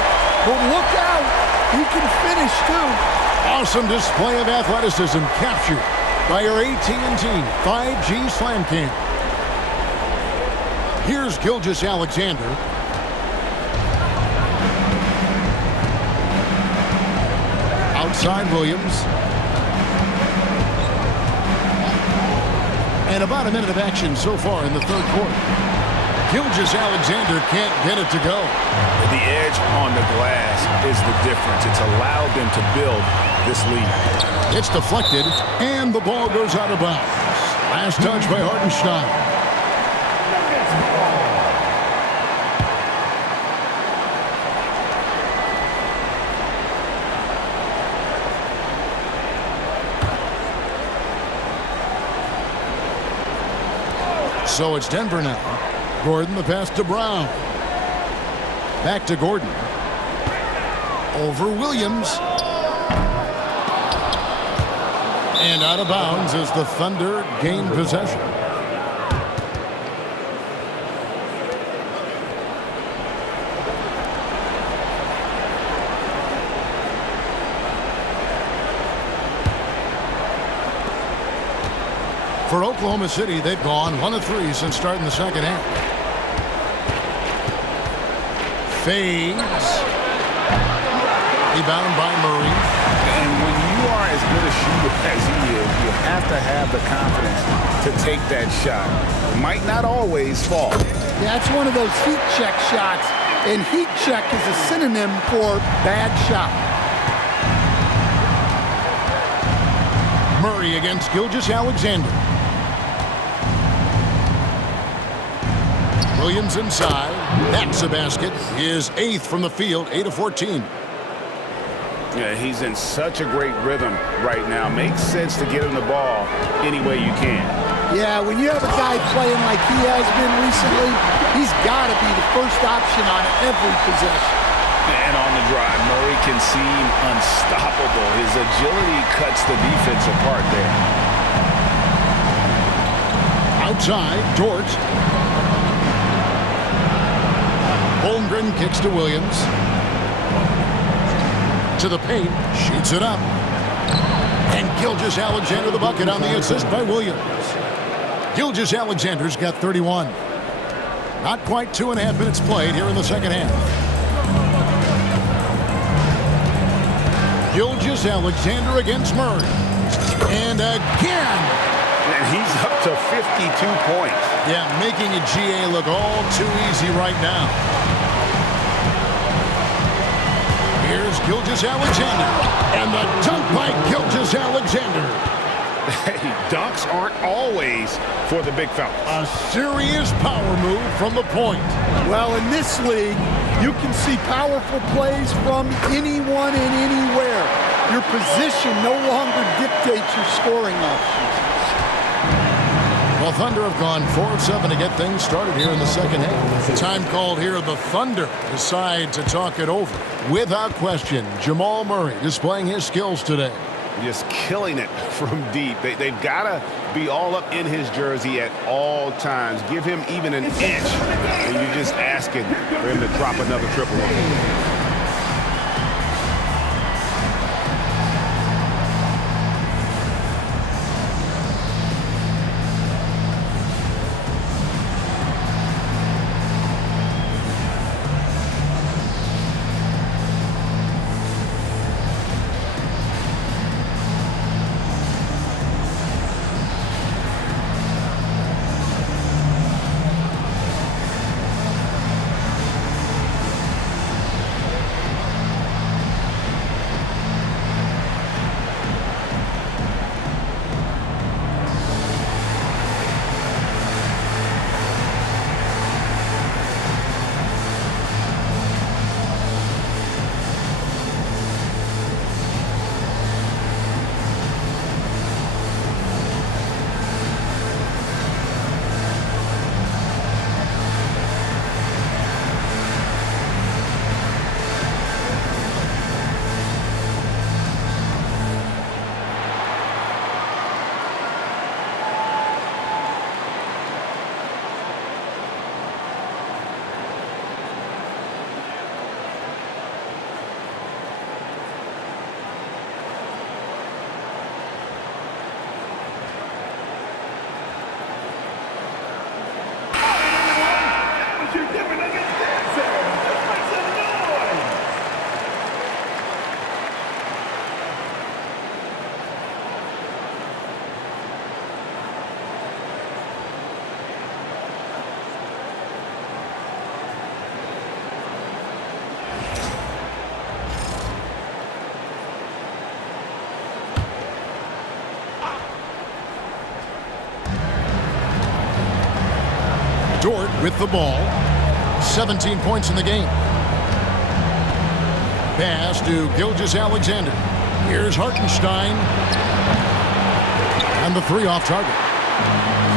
but look out. He can finish, too. Awesome display of athleticism captured by our AT&T 5G Slam Cam. Here's Gilgeous-Alexander. Outside Williams. And about a minute of action so far in the third quarter. Gilgeous-Alexander can't get it to go. The edge on the glass is the difference. It's allowed them to build this lead. It's deflected, and the ball goes out of bounds. Last touch by Hartenstein. So it's Denver now. Gordon the pass to Brown. Back to Gordon. Over Williams. And out of bounds as the Thunder gain possession. For Oklahoma City, they've gone 1 of 3 since starting the second half. Fades. Rebound by Murray. And when you are as good a shooter as he is, you have to have the confidence to take that shot. It might not always fall. Yeah, it's one of those heat check shots, and heat check is a synonym for bad shot. Murray against Gilgeous-Alexander. Williams inside. That's a basket. His 8th from the field, 8 of 14. Yeah, he's in such a great rhythm right now. Makes sense to get him the ball any way you can. Yeah, when you have a guy playing like he has been recently, he's got to be the first option on every possession. And on the drive, Murray can seem unstoppable. His agility cuts the defense apart there. Outside, Dort. Holmgren kicks to Williams. To the paint, shoots it up. And Gilgeous-Alexander the bucket on the assist by Williams. Gilgeous-Alexander's got 31. Not quite 2.5 minutes played here in the second half. Gilgeous-Alexander against Murray. And again. And he's up to 52 points. Yeah, making a GA look all too easy right now. Here's Gilgeous-Alexander. And the dunk by Gilgeous-Alexander. Hey, dunks aren't always for the big fella. A serious power move from the point. Well, in this league, you can see powerful plays from anyone and anywhere. Your position no longer dictates your scoring options. Well, Thunder have gone 4 of 7 to get things started here in the second half. Time called here, the Thunder decide to talk it over. Without question, Jamal Murray displaying his skills today. Just killing it from deep. They've got to be all up in his jersey at all times. Give him even an inch, and you're just asking for him to drop another triple on you. Dort with the ball. 17 points in the game. Pass to Gilgeous-Alexander. Here's Hartenstein. And the three off target.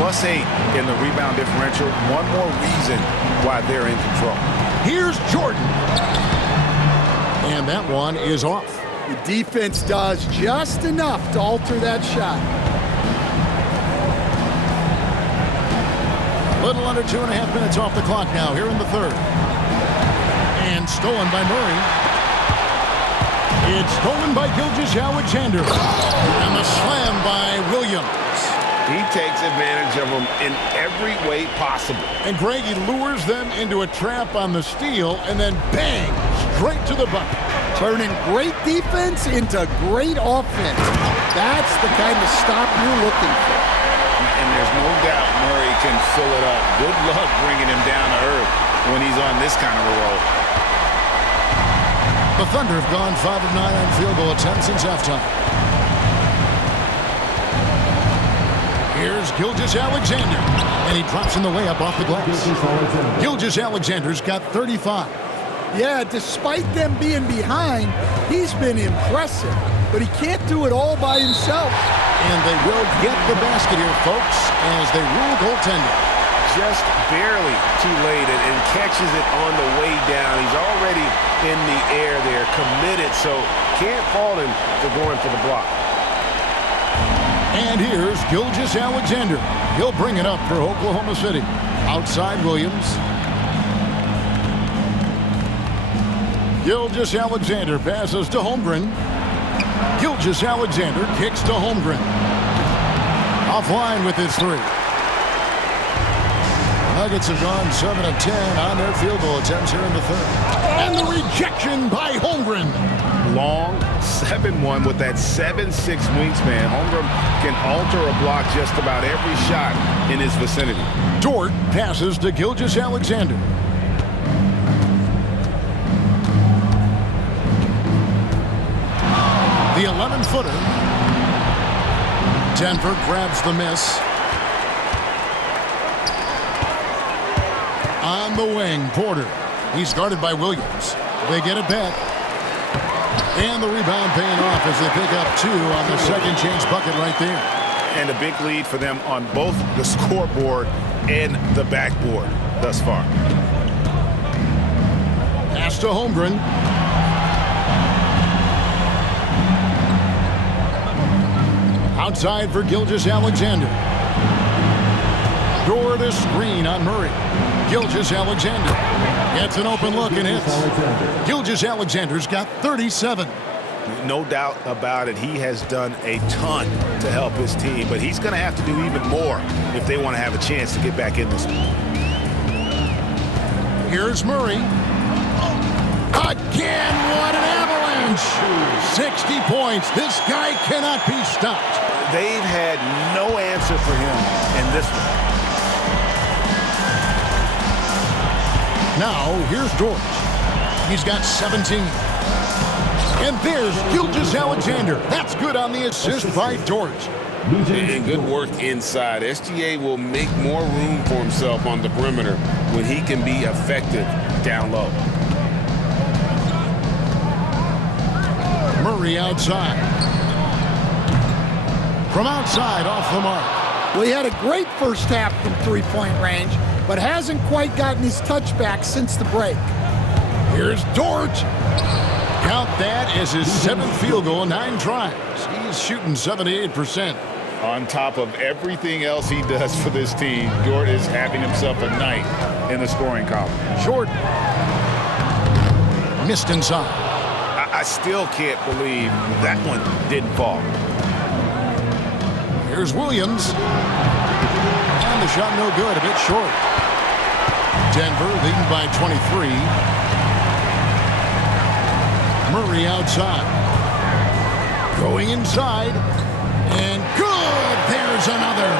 +8 in the rebound differential. One more reason why they're in control. Here's Jordan. And that one is off. The defense does just enough to alter that shot. Little under 2.5 minutes off the clock now here in the third. And stolen by Murray. It's stolen by Gilgeous-Alexander. And the slam by Williams. He takes advantage of them in every way possible. And Greg, he lures them into a trap on the steal, and then bang, straight to the bucket. Turning great defense into great offense. That's the kind of stop you're looking for. And there's no doubt Murray can fill it up. Good luck bringing him down to earth when he's on this kind of a roll. The Thunder have gone 5 of 9 on field goal attempts since halftime. Here's Gilgeous-Alexander, and he drops in the layup off the glass. Gilgeous-Alexander's got 35. Yeah, despite them being behind, he's been impressive, but he can't do it all by himself. And they will get the basket here, folks, as they rule goaltending. Just barely too late and catches it on the way down. He's already in the air there, committed, so can't fault him for going for the block. And here's Gilgeous-Alexander. He'll bring it up for Oklahoma City. Outside Williams. Gilgeous-Alexander passes to Holmgren. Gilgeous-Alexander kicks to Holmgren. Offline with his three. Nuggets have gone 7 of 10 on their field goal attempts here in the third. And the rejection by Holmgren. Long 7-1 with that 7'6" wingspan. Holmgren can alter a block just about every shot in his vicinity. Dort passes to Gilgeous-Alexander. The 11-footer. Denver grabs the miss. On the wing, Porter. He's guarded by Williams. They get it back. And the rebound paying off as they pick up 2 on the second chance bucket right there. And a big lead for them on both the scoreboard and the backboard thus far. Pass to Holmgren. Outside for Gilgeous-Alexander. Door to screen on Murray. Gilgeous-Alexander gets an open look and hits. Gilgeous-Alexander's got 37. No doubt about it. He has done a ton to help his team, but he's going to have to do even more if they want to have a chance to get back in this one. Here's Murray. Again, what an avalanche. 60 points. This guy cannot be stopped. They've had no answer for him in this one. Now, here's Dort. He's got 17. And there's Gilgeous-Alexander. That's good on the assist by Dort. And good work inside. SGA will make more room for himself on the perimeter when he can be effective down low. Murray outside. From outside, off the mark. Well, he had a great first half from three-point range, but hasn't quite gotten his touchback since the break. Here's Dort. Count that as his 7th field goal in 9 tries. He's shooting 78%. On top of everything else he does for this team, Dort is having himself a night in the scoring column. Jordan. Missed inside. I still can't believe that one didn't fall. Here's Williams. And the shot no good, a bit short. Denver leading by 23. Murray outside. Going inside. And good! There's another.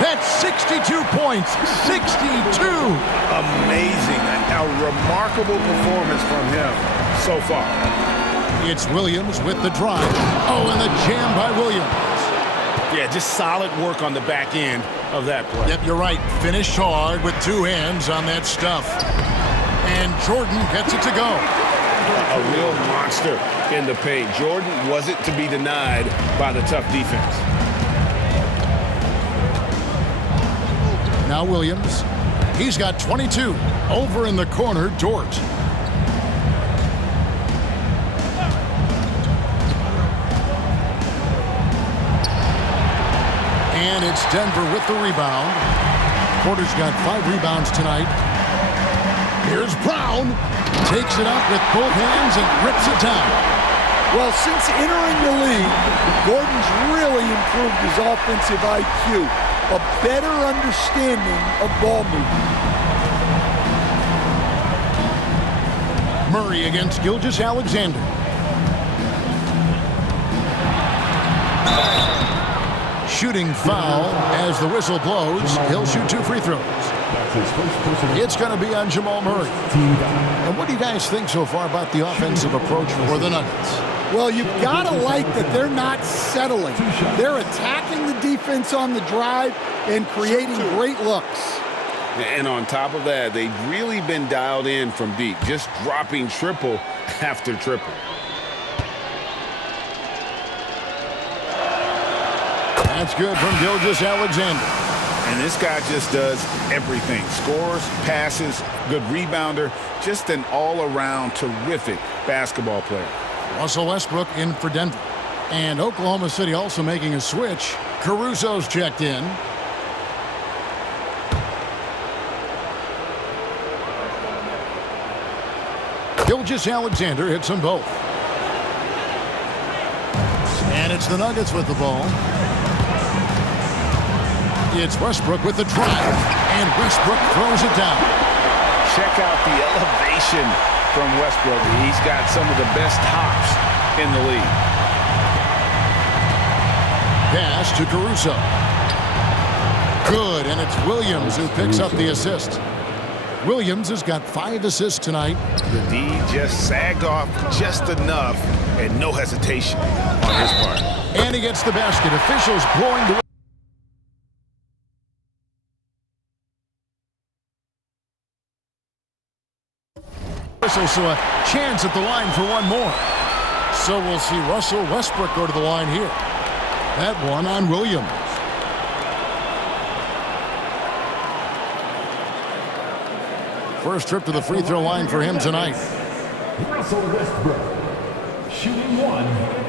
That's 62 points. 62! Amazing. A remarkable performance from him so far. It's Williams with the drive. Oh, and the jam by Williams. Yeah, just solid work on the back end of that play. Yep, you're right. Finished hard with 2 hands on that stuff. And Jordan gets it to go. A real monster in the paint. Jordan wasn't to be denied by the tough defense. Now Williams. He's got 22. Over in the corner, Dort. And it's Denver with the rebound. Porter's got 5 rebounds tonight. Here's Brown. Takes it up with both hands and rips it down. Well, since entering the league, Gordon's really improved his offensive IQ. A better understanding of ball movement. Murray against Gilgeous-Alexander. Shooting foul as the whistle blows. He'll shoot 2 free throws. It's going to be on Jamal Murray. And what do you guys think so far about the offensive approach for the Nuggets? Well, you've got to like that they're not settling. They're attacking the defense on the drive and creating great looks. And on top of that, they've really been dialed in from deep, just dropping triple after triple. That's good from Gilgeous-Alexander. And this guy just does everything. Scores, passes, good rebounder, just an all-around terrific basketball player. Russell Westbrook in for Denver. And Oklahoma City also making a switch. Caruso's checked in. Gilgeous-Alexander hits them both. And it's the Nuggets with the ball. It's Westbrook with the drive. And Westbrook throws it down. Check out the elevation from Westbrook. He's got some of the best hops in the league. Pass to Caruso. Good, and it's Williams who picks up the assist. Williams has got 5 assists tonight. The D just sagged off just enough, and no hesitation on his part. And he gets the basket. Officials blowing the whistle, so a chance at the line for one more. So we'll see Russell Westbrook go to the line here. That one on Williams. First trip to the free throw line for him tonight. Russell Westbrook, shooting 1.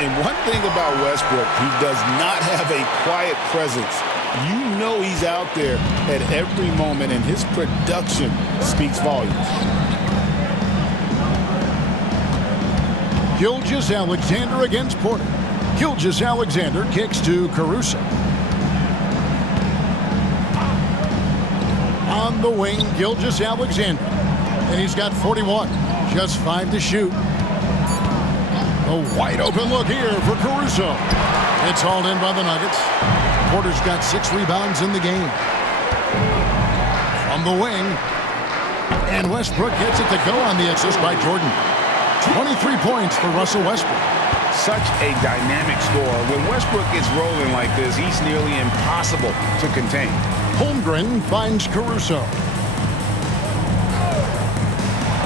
And one thing about Westbrook, he does not have a quiet presence. You know he's out there at every moment, and his production speaks volumes. Gilgeous-Alexander against Porter. Gilgeous-Alexander kicks to Caruso. On the wing, Gilgeous-Alexander. And he's got 41. Just 5 to shoot. A wide open look here for Caruso. It's hauled in by the Nuggets. Porter's got 6 rebounds in the game. From the wing. And Westbrook gets it to go on the assist by Jordan. 23 points for Russell Westbrook. Such a dynamic scorer. When Westbrook gets rolling like this, he's nearly impossible to contain. Holmgren finds Caruso.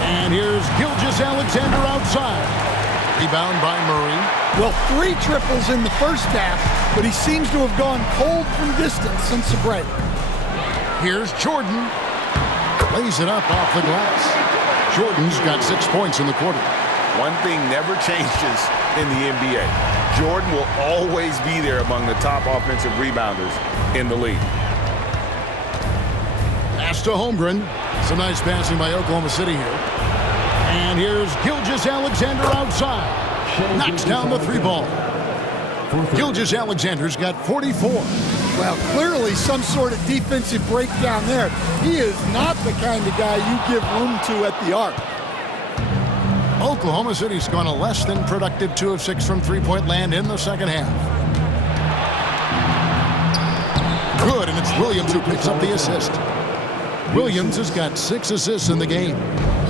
And here's Gilgeous-Alexander outside. Rebound by Murray. Well, 3 triples in the first half, but he seems to have gone cold from distance since the break. Here's Jordan. Lays it up off the glass. Jordan's got 6 points in the quarter. One thing never changes in the NBA. Jordan will always be there among the top offensive rebounders in the league. Pass to Holmgren. Some nice passing by Oklahoma City here. And here's Gilgeous-Alexander outside. Knocks down the 3 ball. Gilgeous-Alexander's got 44. Well, clearly some sort of defensive breakdown there. He is not the kind of guy you give room to at the arc. Oklahoma City's gone a less than productive 2 of 6 from three-point land in the second half. Good, and it's Williams who picks up the assist. Williams has got 6 assists in the game.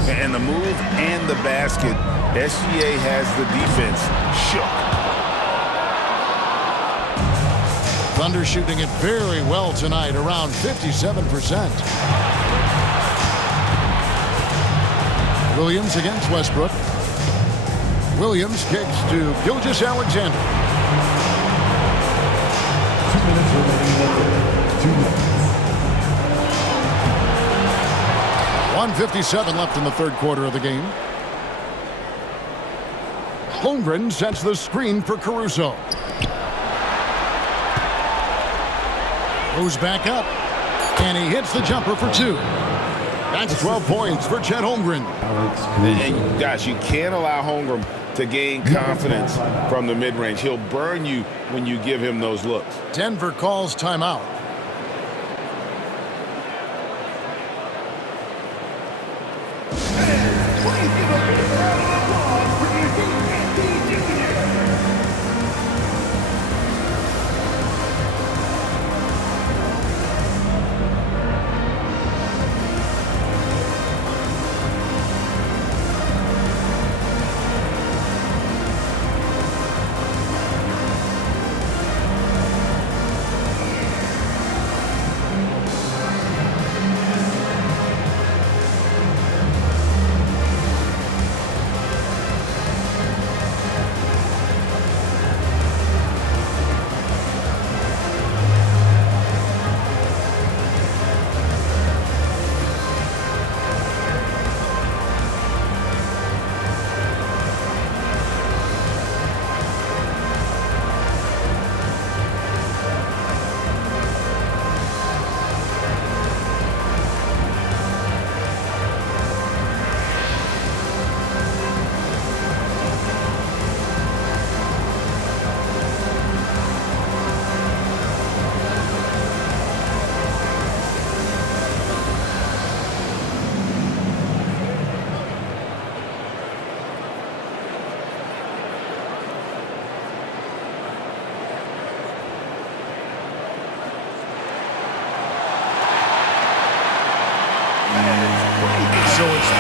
And the move and the basket, SGA has the defense shook. Thunder shooting it very well tonight, around 57%. Williams against Westbrook. Williams kicks to Gilgeous-Alexander. 2 minutes remaining. 2 minutes. 1:57 left in the third quarter of the game. Holmgren sets the screen for Caruso. Goes back up, and he hits the jumper for 2. That's 12 points for Chet Holmgren. And guys, you can't allow Holmgren to gain confidence from the mid-range. He'll burn you when you give him those looks. Denver calls timeout.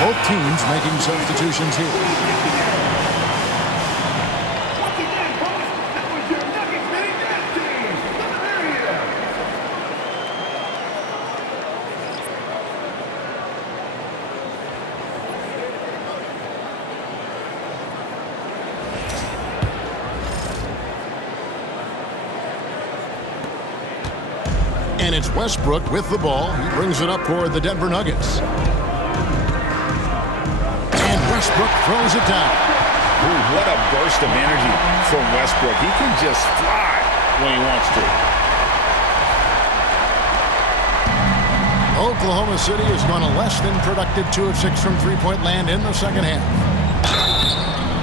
Both teams making substitutions here. And it's Westbrook with the ball. He brings it up for the Denver Nuggets. And Westbrook throws it down. Ooh, what a burst of energy from Westbrook. He can just fly when he wants to. Oklahoma City has gone a less than productive 2 of 6 from three-point land in the second half.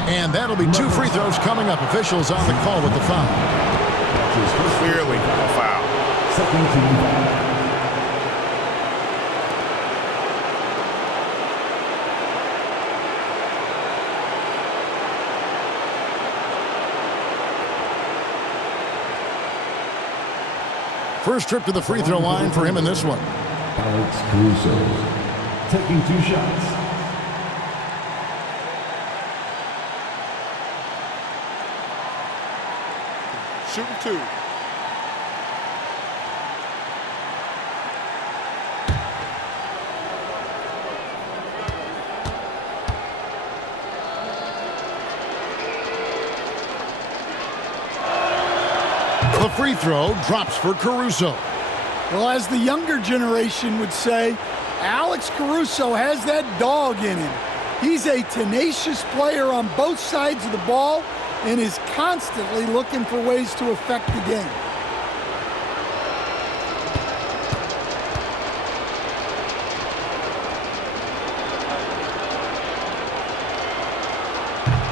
And that'll be 2 free throws coming up. Officials on the call with the foul. Clearly a foul. Second team foul. First trip to the free throw line for him in this one. Alex Caruso taking 2 shots. Shooting 2. The free throw drops for Caruso. Well, as the younger generation would say, Alex Caruso has that dog in him. He's a tenacious player on both sides of the ball and is constantly looking for ways to affect the game.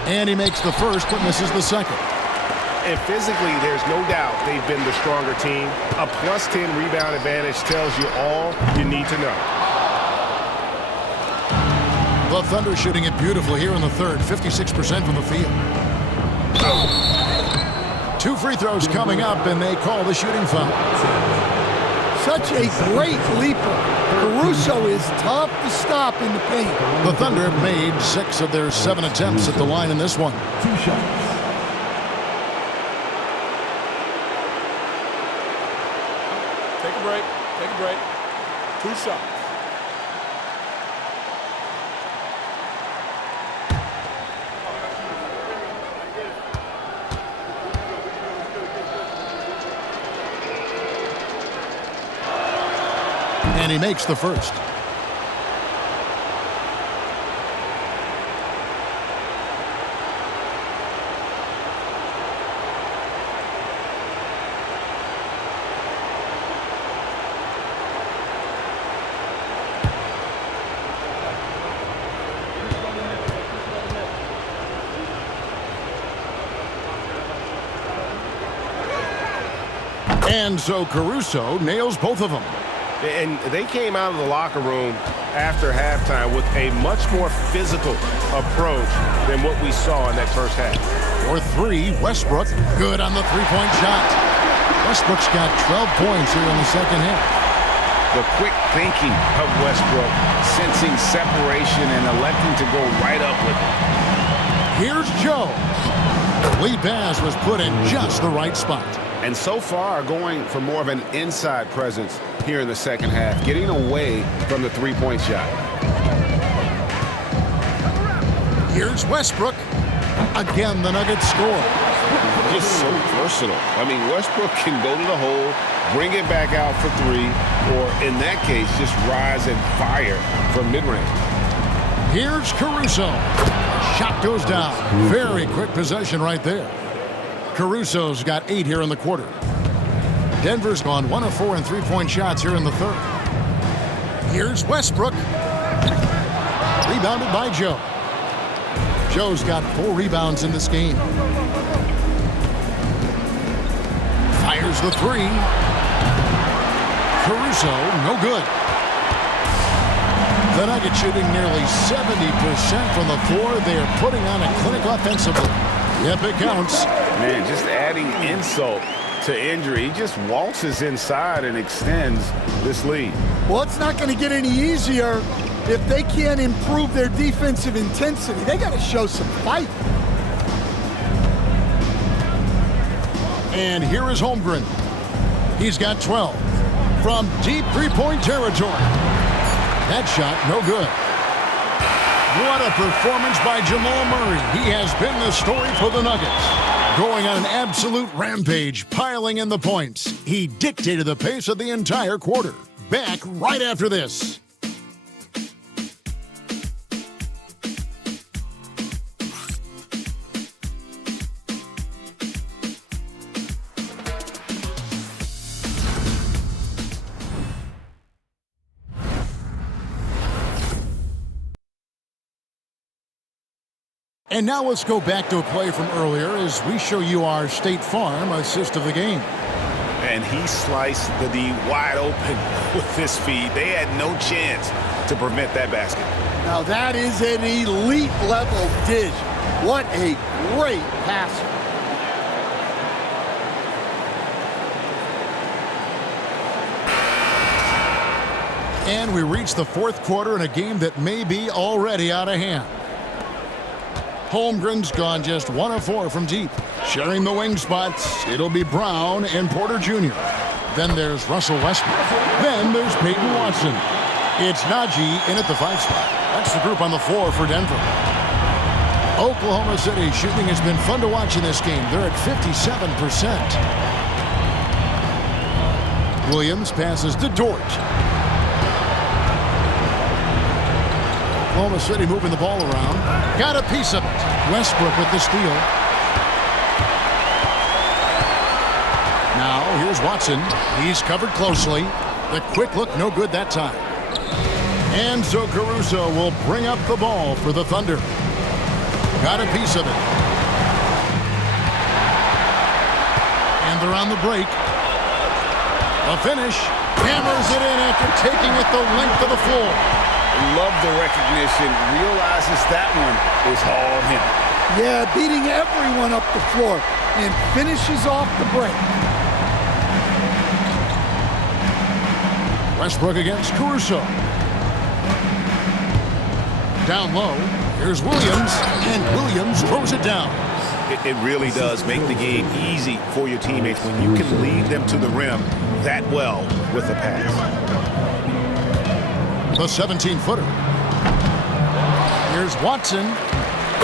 And he makes the first but misses the second. And physically, there's no doubt they've been the stronger team. A +10 rebound advantage tells you all you need to know. The Thunder shooting it beautifully here in the third, 56% from the field. 2 free throws coming up, and they call the shooting foul. Such a great leaper. Caruso is tough to stop in the paint. The Thunder have made 6 of their 7 attempts at the line in this one. 2 shots. Take a break. Take a break. 2 shots. And he makes the first. And so Caruso nails both of them. And they came out of the locker room after halftime with a much more physical approach than what we saw in that first half. For 3, Westbrook, good on the three-point shot. Westbrook's got 12 points here in the second half. The quick thinking of Westbrook, sensing separation and electing to go right up with it. Here's Joe. The lead pass was put in just the right spot. And so far, going for more of an inside presence here in the second half, getting away from the three-point shot. Here's Westbrook. Again, the Nuggets score. Just so versatile. I mean, Westbrook can go to the hole, bring it back out for 3, or in that case, just rise and fire from mid-range. Here's Caruso. Shot goes down. Very quick possession right there. Caruso's got 8 here in the quarter. Denver's gone 1 of 4 in three-point shots here in the third. Here's Westbrook. Rebounded by Joe. Joe's got 4 rebounds in this game. Fires the 3. Caruso, no good. The Nuggets shooting nearly 70% from the floor. They are putting on a clinic offensively. Yep, it counts. Man, just adding insult to injury. He just waltzes inside and extends this lead. Well, it's not going to get any easier If they can't improve their defensive intensity, they got to show some fight. And here is Holmgren. He's got 12 from deep three-point territory. That shot, no good. What a performance by Jamal Murray. He has been the story for the Nuggets. Going on an absolute rampage, piling in the points. He dictated the pace of the entire quarter. Back right after this. And now let's go back to a play from earlier as we show you our State Farm assist of the game. And he sliced the D wide open with his feed. They had no chance to prevent that basket. Now that is an elite level dish. What a great passer. And we reach the fourth quarter in a game that may be already out of hand. Holmgren's gone just 1 of 4 from deep. Sharing the wing spots, it'll be Brown and Porter Jr. Then there's Russell Westbrook. Then there's Peyton Watson. It's Najee in at the 5 spot. That's the group on the floor for Denver. Oklahoma City shooting has been fun to watch in this game. They're at 57%. Williams passes to Dort. Oklahoma City moving the ball around. Got a piece of it. Westbrook with the steal. Now here's Watson. He's covered closely. The quick look, no good that time. And so Caruso will bring up the ball for the Thunder. Got a piece of it. And they're on the break. A finish. Hammers it in after taking it the length of the floor. Love the recognition. Realizes that one is all him. Yeah, beating everyone up the floor and finishes off the break. Westbrook against Caruso. Down low. Here's Williams, and Williams throws it down. It really does make the game easy for your teammates when you can lead them to the rim that well with a pass. The 17-footer. Here's Watson.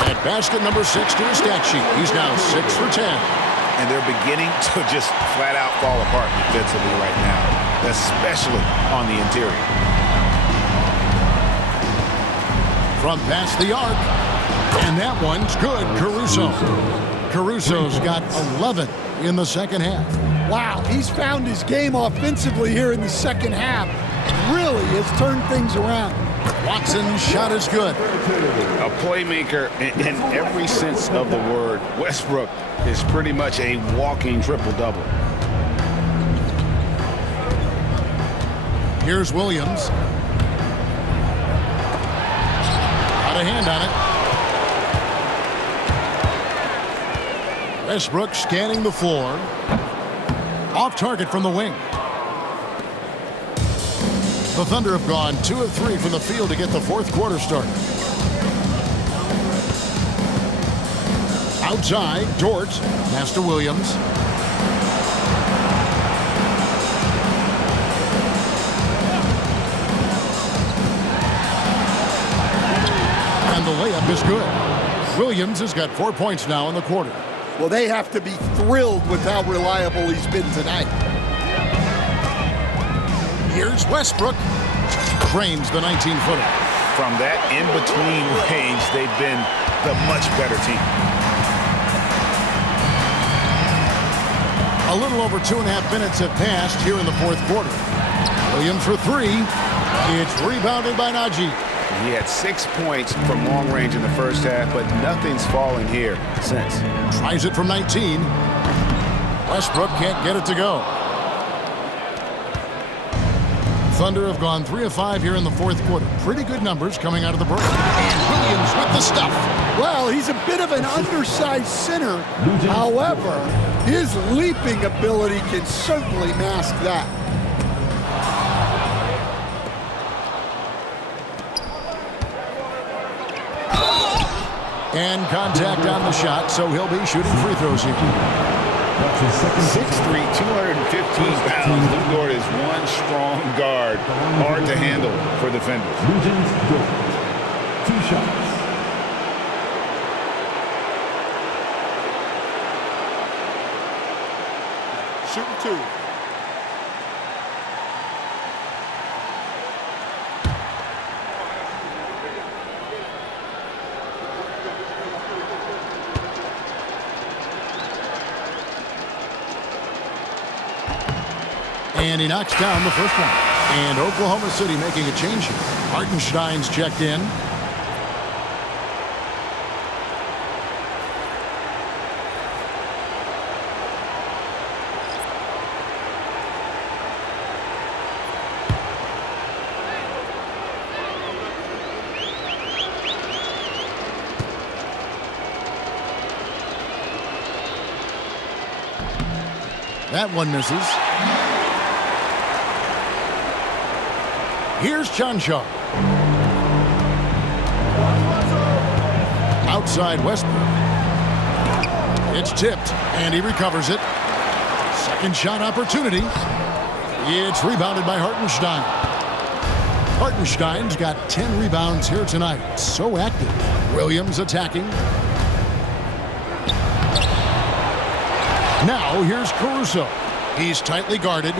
At basket number 6 to his stat sheet. He's now 6 for 10. And they're beginning to just flat out fall apart defensively right now, especially on the interior. From past the arc. And that one's good. Caruso's got 11 in the second half. Wow, he's found his game offensively here in the second half. Really has turned things around. Watson's shot is good. A playmaker in every sense of the word. Westbrook is pretty much a walking triple-double. Here's Williams. Got a hand on it. Westbrook scanning the floor. Off target from the wing. The Thunder have gone 2 of 3 from the field to get the fourth quarter started. Outside, Dort. Pass to Williams. And the layup is good. Williams has got 4 points now in the quarter. Well, they have to be thrilled with how reliable he's been tonight. Here's Westbrook. Drains the 19-footer. From that in-between range, they've been the much better team. A little over 2.5 minutes have passed here in the fourth quarter. Williams for 3. It's rebounded by Najee. He had 6 points from long range in the first half, but nothing's fallen here since. Tries it from 19. Westbrook can't get it to go. Thunder have gone 3 of 5 here in the fourth quarter. Pretty good numbers coming out of the break. And Williams with the stuff. Well, he's a bit of an undersized center. However, his leaping ability can certainly mask that. And contact on the shot, so he'll be shooting free throws here. 6'3", 215 pounds. Lou Dort is one strong guard. Hard to handle for defenders. Regent Dort. 2 shots. Shooting 2. And he knocks down the first one. And Oklahoma City making a change here. Hartenstein's checked in. That one misses. Here's Chanshaw. Outside Westbrook. It's tipped, and he recovers it. Second shot opportunity. It's rebounded by Hartenstein. Hartenstein's got 10 rebounds here tonight. So active. Williams attacking. Now here's Caruso. He's tightly guarded.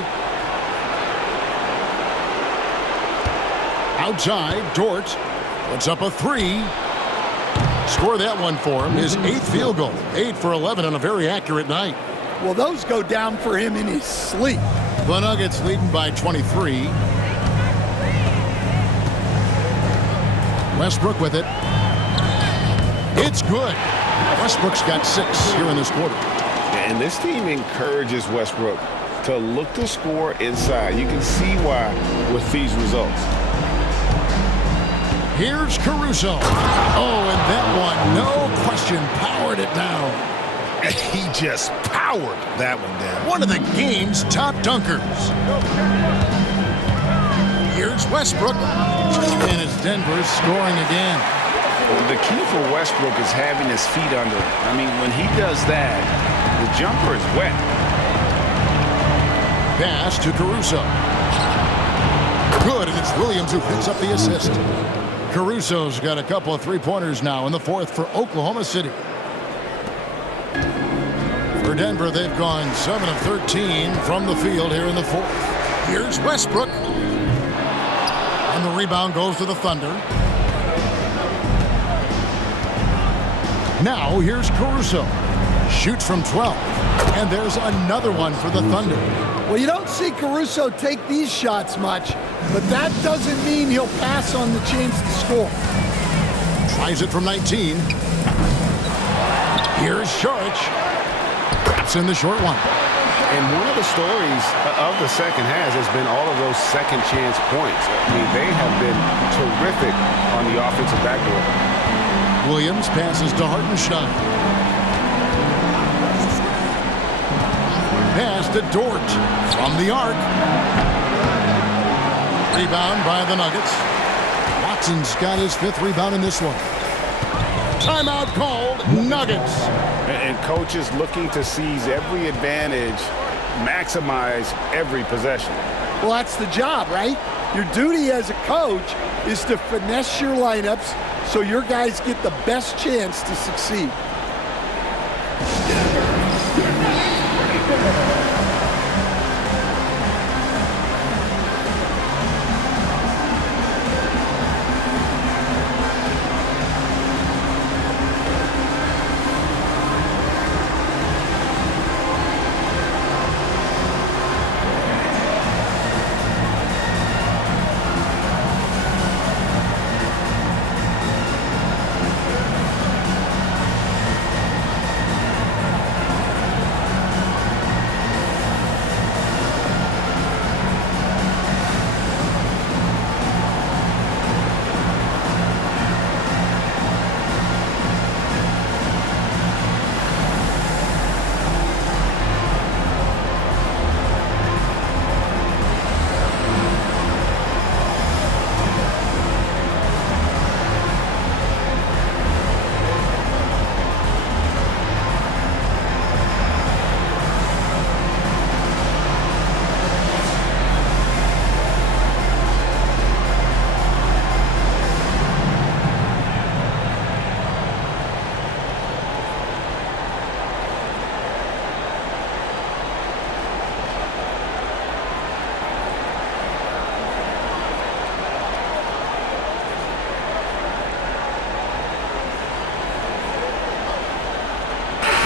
Outside, Dort puts up a 3. Score that one for him. His 8th field goal. 8 for 11 on a very accurate night. Well, those go down for him in his sleep. The Nuggets leading by 23. Westbrook with it. It's good. Westbrook's got 6 here in this quarter. And this team encourages Westbrook to look to score inside. You can see why with these results. Here's Caruso. Oh, and that one, no question, powered it down. He just powered that one down. One of the game's top dunkers. Here's Westbrook. And it's Denver scoring again. The key for Westbrook is having his feet under him. I mean, when he does that, the jumper is wet. Pass to Caruso. Good, and it's Williams who picks up the assist. Caruso's got a couple of three-pointers now in the 4th for Oklahoma City. For Denver, they've gone 7 of 13 from the field here in the 4th. Here's Westbrook. And the rebound goes to the Thunder. Now here's Caruso. Shoots from 12. And there's another one for the Thunder. Well, you don't see Caruso take these shots much, but that doesn't mean he'll pass on the chance to score. Tries it from 19. Here's Saric. That's in the short one. And one of the stories of the second half has been all of those second chance points. I mean, they have been terrific on the offensive backboard. Williams passes to Hartenstein. Pass to Dort from the arc. Rebound by the Nuggets. Watson's got his 5th rebound in this one. Timeout called, Nuggets. And coaches looking to seize every advantage, maximize every possession. Well, that's the job, right? Your duty as a coach is to finesse your lineups so your guys get the best chance to succeed.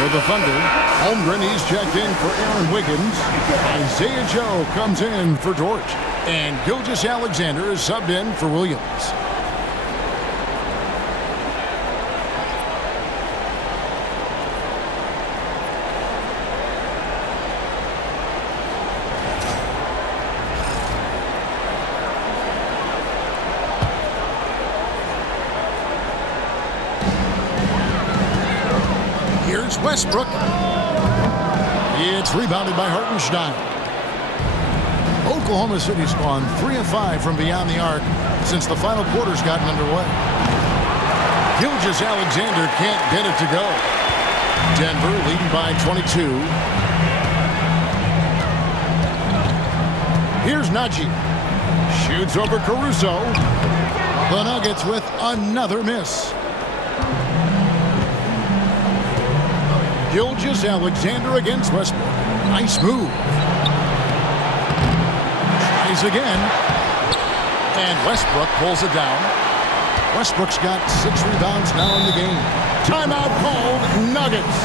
For the Thunder, Holmgren, he's checked in for Aaron Wiggins. Isaiah Joe comes in for George. And Gilgeous-Alexander is subbed in for Williams. Here's Westbrook. It's rebounded by Hartenstein. Oklahoma City's gone 3 of 5 from beyond the arc since the final quarter's gotten underway. Gilgeous-Alexander can't get it to go. Denver leading by 22. Here's Najee. Shoots over Caruso. The Nuggets with another miss. Gilgeous-Alexander against Westbrook. Nice move. Tries again. And Westbrook pulls it down. Westbrook's got 6 rebounds now in the game. Timeout called, Nuggets.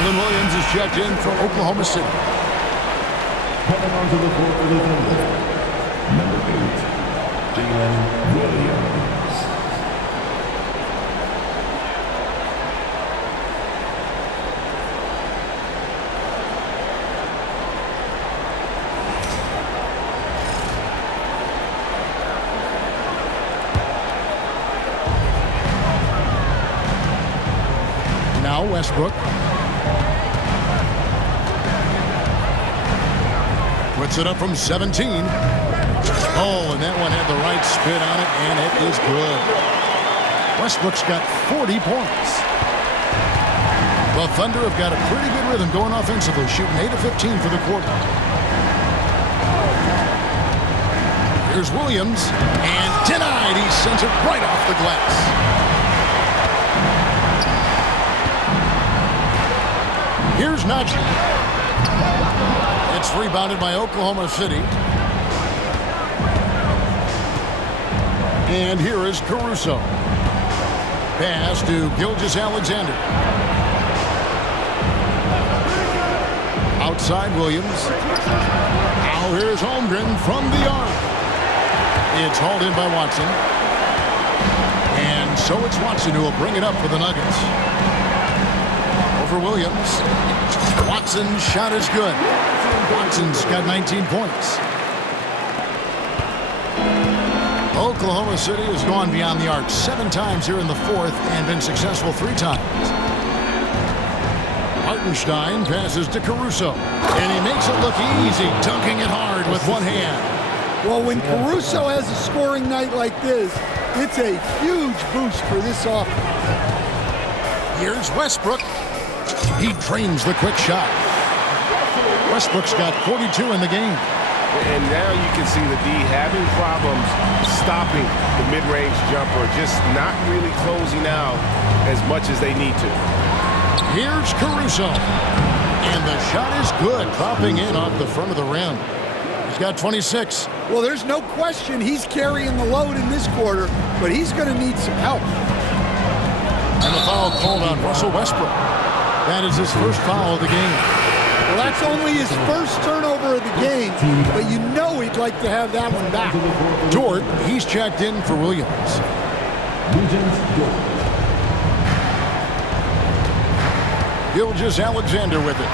Jalen Williams is checked in for Oklahoma City. Coming onto the court for the Thunder, number 8, Jalen Williams. Now Westbrook. Puts it up from 17. Oh, and that one had the right spin on it, and it is good. Westbrook's got 40 points. The Thunder have got a pretty good rhythm going offensively, shooting 8 of 15 for the quarter. Here's Williams, and denied. He sends it right off the glass. Here's Najee. It's rebounded by Oklahoma City. And here is Caruso. Pass to Gilgeous-Alexander. Outside Williams. Now here's Holmgren from the arc. It's hauled in by Watson. And so it's Watson who will bring it up for the Nuggets. Over Williams. Watson's shot is good. Watson's got 19 points. Oklahoma City has gone beyond the arc 7 times here in the fourth and been successful 3 times. Hartenstein passes to Caruso, and he makes it look easy, dunking it hard with one hand. Well, when Caruso has a scoring night like this, it's a huge boost for this offense. Here's Westbrook. He drains the quick shot. Westbrook's got 42 in the game. And now you can see the D having problems stopping the mid-range jumper, just not really closing out as much as they need to. Here's Caruso. And the shot is good, dropping in off the front of the rim. He's got 26. Well, there's no question he's carrying the load in this quarter, but he's going to need some help. And the foul called on Russell Westbrook. That is his first foul of the game. Well, that's only his first turnover of the game, but you know he'd like to have that one back. Dort, he's checked in for Williams. Gilgeous-Alexander with it.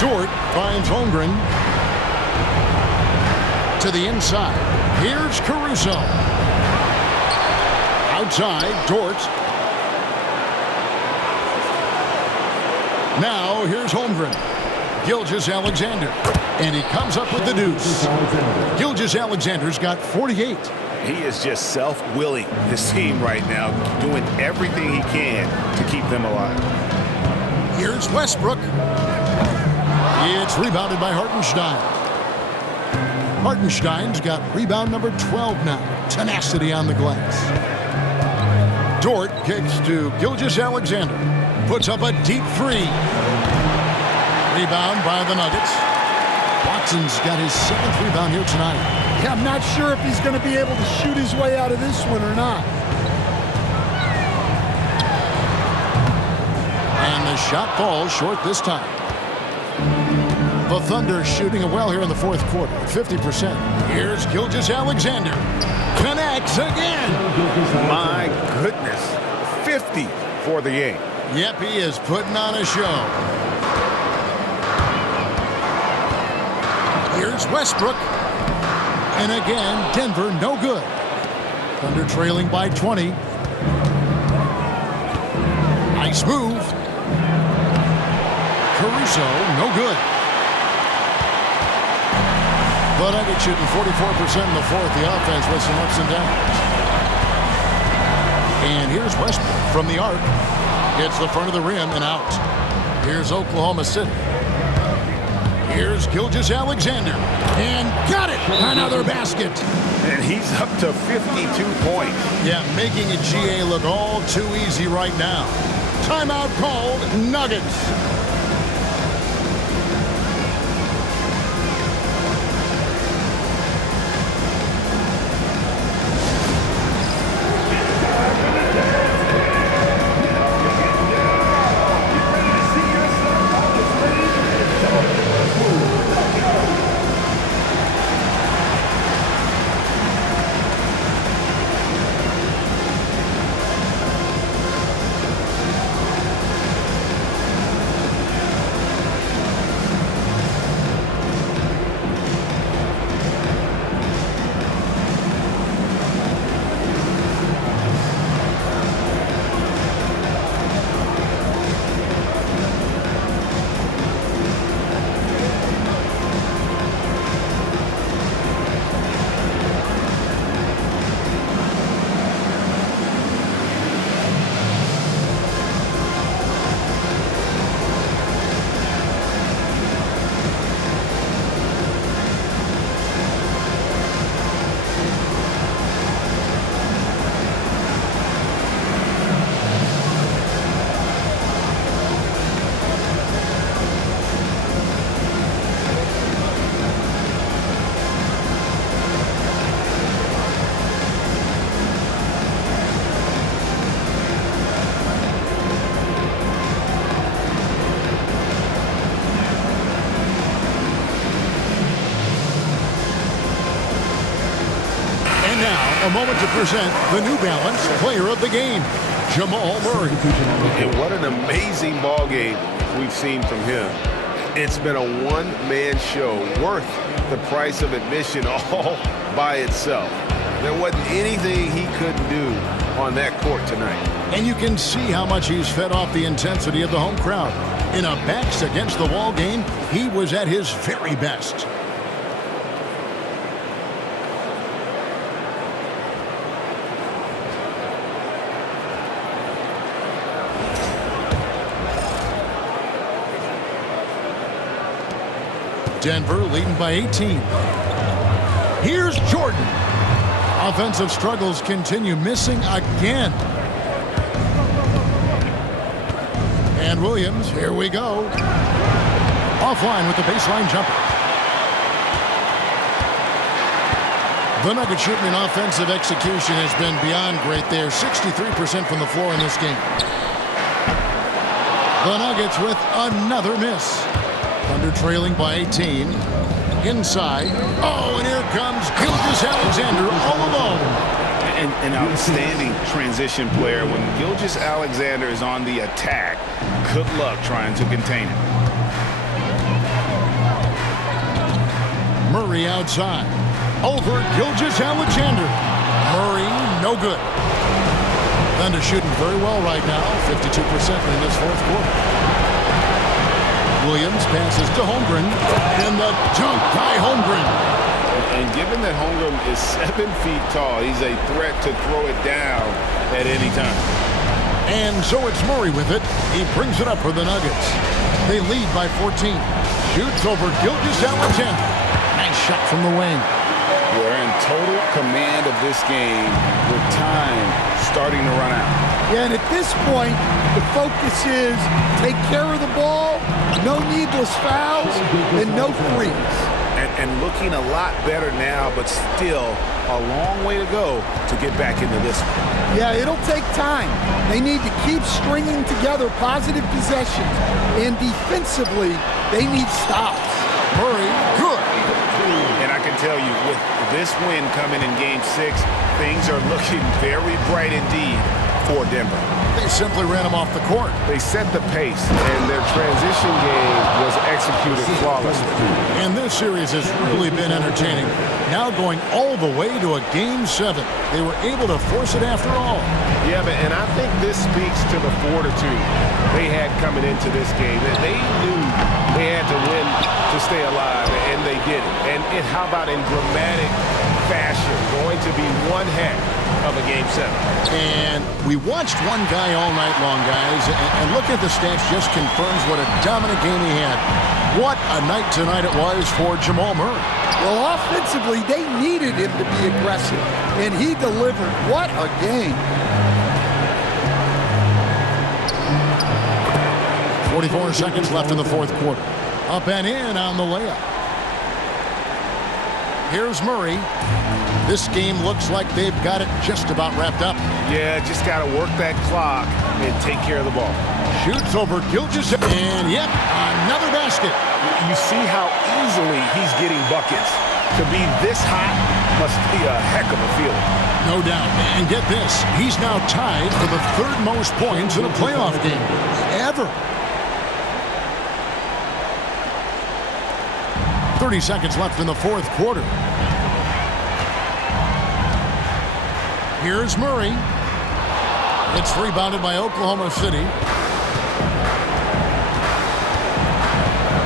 Dort finds Holmgren to the inside. Here's Caruso. Outside, Dort. Now, here's Holmgren. Gilgeous-Alexander. And he comes up with the deuce. Gilgeous-Alexander's got 48. He is just self-willing, his team right now, doing everything he can to keep them alive. Here's Westbrook. It's rebounded by Hartenstein. Hartenstein's got rebound number 12 now. Tenacity on the glass. Dort kicks to Gilgeous-Alexander. Puts up a deep three. Rebound by the Nuggets. Watson's got his 7th rebound here tonight. Yeah, I'm not sure if he's going to be able to shoot his way out of this one or not. And the shot falls short this time. The Thunder shooting it well here in the fourth quarter, 50%. Here's Gilgeous-Alexander. Connects again. My goodness, 50 for the game. Yep, he is putting on a show. Here's Westbrook. And again, Denver no good. Thunder trailing by 20. Nice move. Caruso, no good. The Nuggets shooting 44% in the fourth. The offense with some ups and downs. And here's Westbrook from the arc. Hits the front of the rim and out. Here's Oklahoma City. Here's Gilgeous-Alexander. And got it! Another basket. And he's up to 52 points. Yeah, making a GA look all too easy right now. Timeout called, Nuggets. A moment to present the New Balance Player of the Game, Jamal Murray. And what an amazing ball game we've seen from him. It's been a one-man show worth the price of admission all by itself. There wasn't anything he couldn't do on that court tonight. And you can see how much he's fed off the intensity of the home crowd. In a backs against the wall game, he was at his very best. Denver leading by 18. Here's Jordan. Offensive struggles continue, missing again. And Williams, here we go. Offline with the baseline jumper. The Nuggets shooting in offensive execution has been beyond great there. 63% from the floor in this game. The Nuggets with another miss. Thunder trailing by 18. Inside. Oh, and here comes Gilgeous-Alexander all alone. An outstanding transition player. When Gilgeous-Alexander is on the attack, good luck trying to contain him. Murray outside. Over Gilgeous-Alexander. Murray, no good. Thunder shooting very well right now, 52% in this fourth quarter. Williams passes to Holmgren, and the dunk by Holmgren. And given that Holmgren is 7 feet tall, he's a threat to throw it down at any time. And so it's Murray with it. He brings it up for the Nuggets. They lead by 14. Shoots over Gilgeous-Alexander. Nice shot from the wing. We're in total command of this game with time starting to run out. Yeah, and at this point, the focus is take care of the ball, no needless fouls, and no threes. And looking a lot better now, but still a long way to go to get back into this one. Yeah, it'll take time. They need to keep stringing together positive possessions. And defensively, they need stops. Murray, good. And I can tell you, with this win coming in Game 6, things are looking very bright indeed for Denver. They simply ran him off the court. They set the pace, and their transition game was executed flawlessly. And this series has really been entertaining. Now going all the way to a Game 7. They were able to force it after all. Yeah, and I think this speaks to the fortitude they had coming into this game. That they knew they had to win to stay alive, and they did it. And how about in dramatic fashion, going to be one heck of a Game 7. And we watched one guy all night long, guys, and look at the stats just confirms what a dominant game he had. What a night tonight it was for Jamal Murray. Well, offensively, they needed him to be aggressive, and he delivered. What a game. 44 seconds left in the fourth quarter. Up and in on the layup. Here's Murray. This game looks like they've got it just about wrapped up. Yeah, just got to work that clock and take care of the ball. Shoots over Gilgeous, and yep, another basket. You see how easily he's getting buckets. To be this hot must be a heck of a feeling. No doubt. And get this, he's now tied for the third most points in a playoff game ever. 30 seconds left in the fourth quarter. Here's Murray. It's rebounded by Oklahoma City.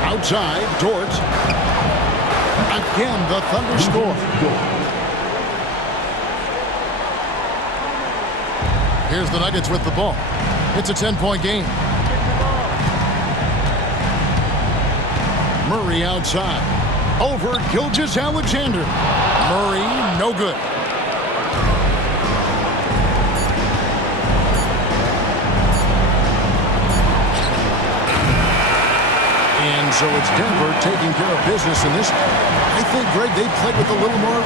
Outside, Dort. Again, the Thunder score. Here's the Nuggets with the ball. It's a 10-point game. Murray outside. Over Gilgeous-Alexander. Murray, no good. And so it's Denver taking care of business in this. I think, Greg, they played with a little more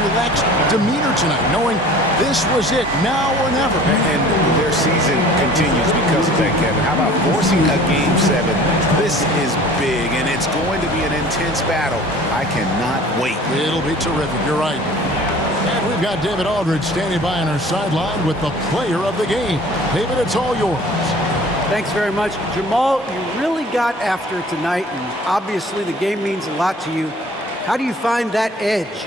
relaxed demeanor tonight, knowing this was it, now or never. And their season continues because of that, Kevin. How about forcing a Game 7? This is big, and it's going to be an intense battle. I cannot wait. It'll be terrific. You're right. And we've got David Aldridge standing by on our sideline with the player of the game. David, it's all yours. Thanks very much. Jamal, you really got after it tonight, and obviously the game means a lot to you. How do you find that edge?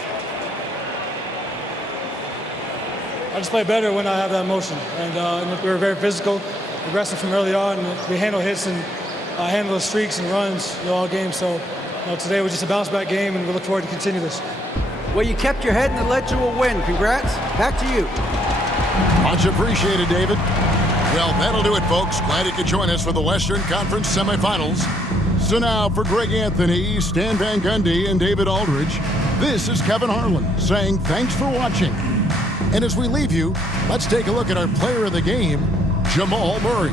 I just play better when I have that motion. And we were very physical, aggressive from early on. And we handle hits and handle the streaks and runs all game. So today was just a bounce-back game, and we look forward to continue this. Well, you kept your head and it led to a win. Congrats. Back to you. Much appreciated, David. Well, that'll do it, folks. Glad you could join us for the Western Conference Semifinals. So now for Greg Anthony, Stan Van Gundy, and David Aldridge, this is Kevin Harlan saying thanks for watching. And as we leave you, let's take a look at our player of the game, Jamal Murray.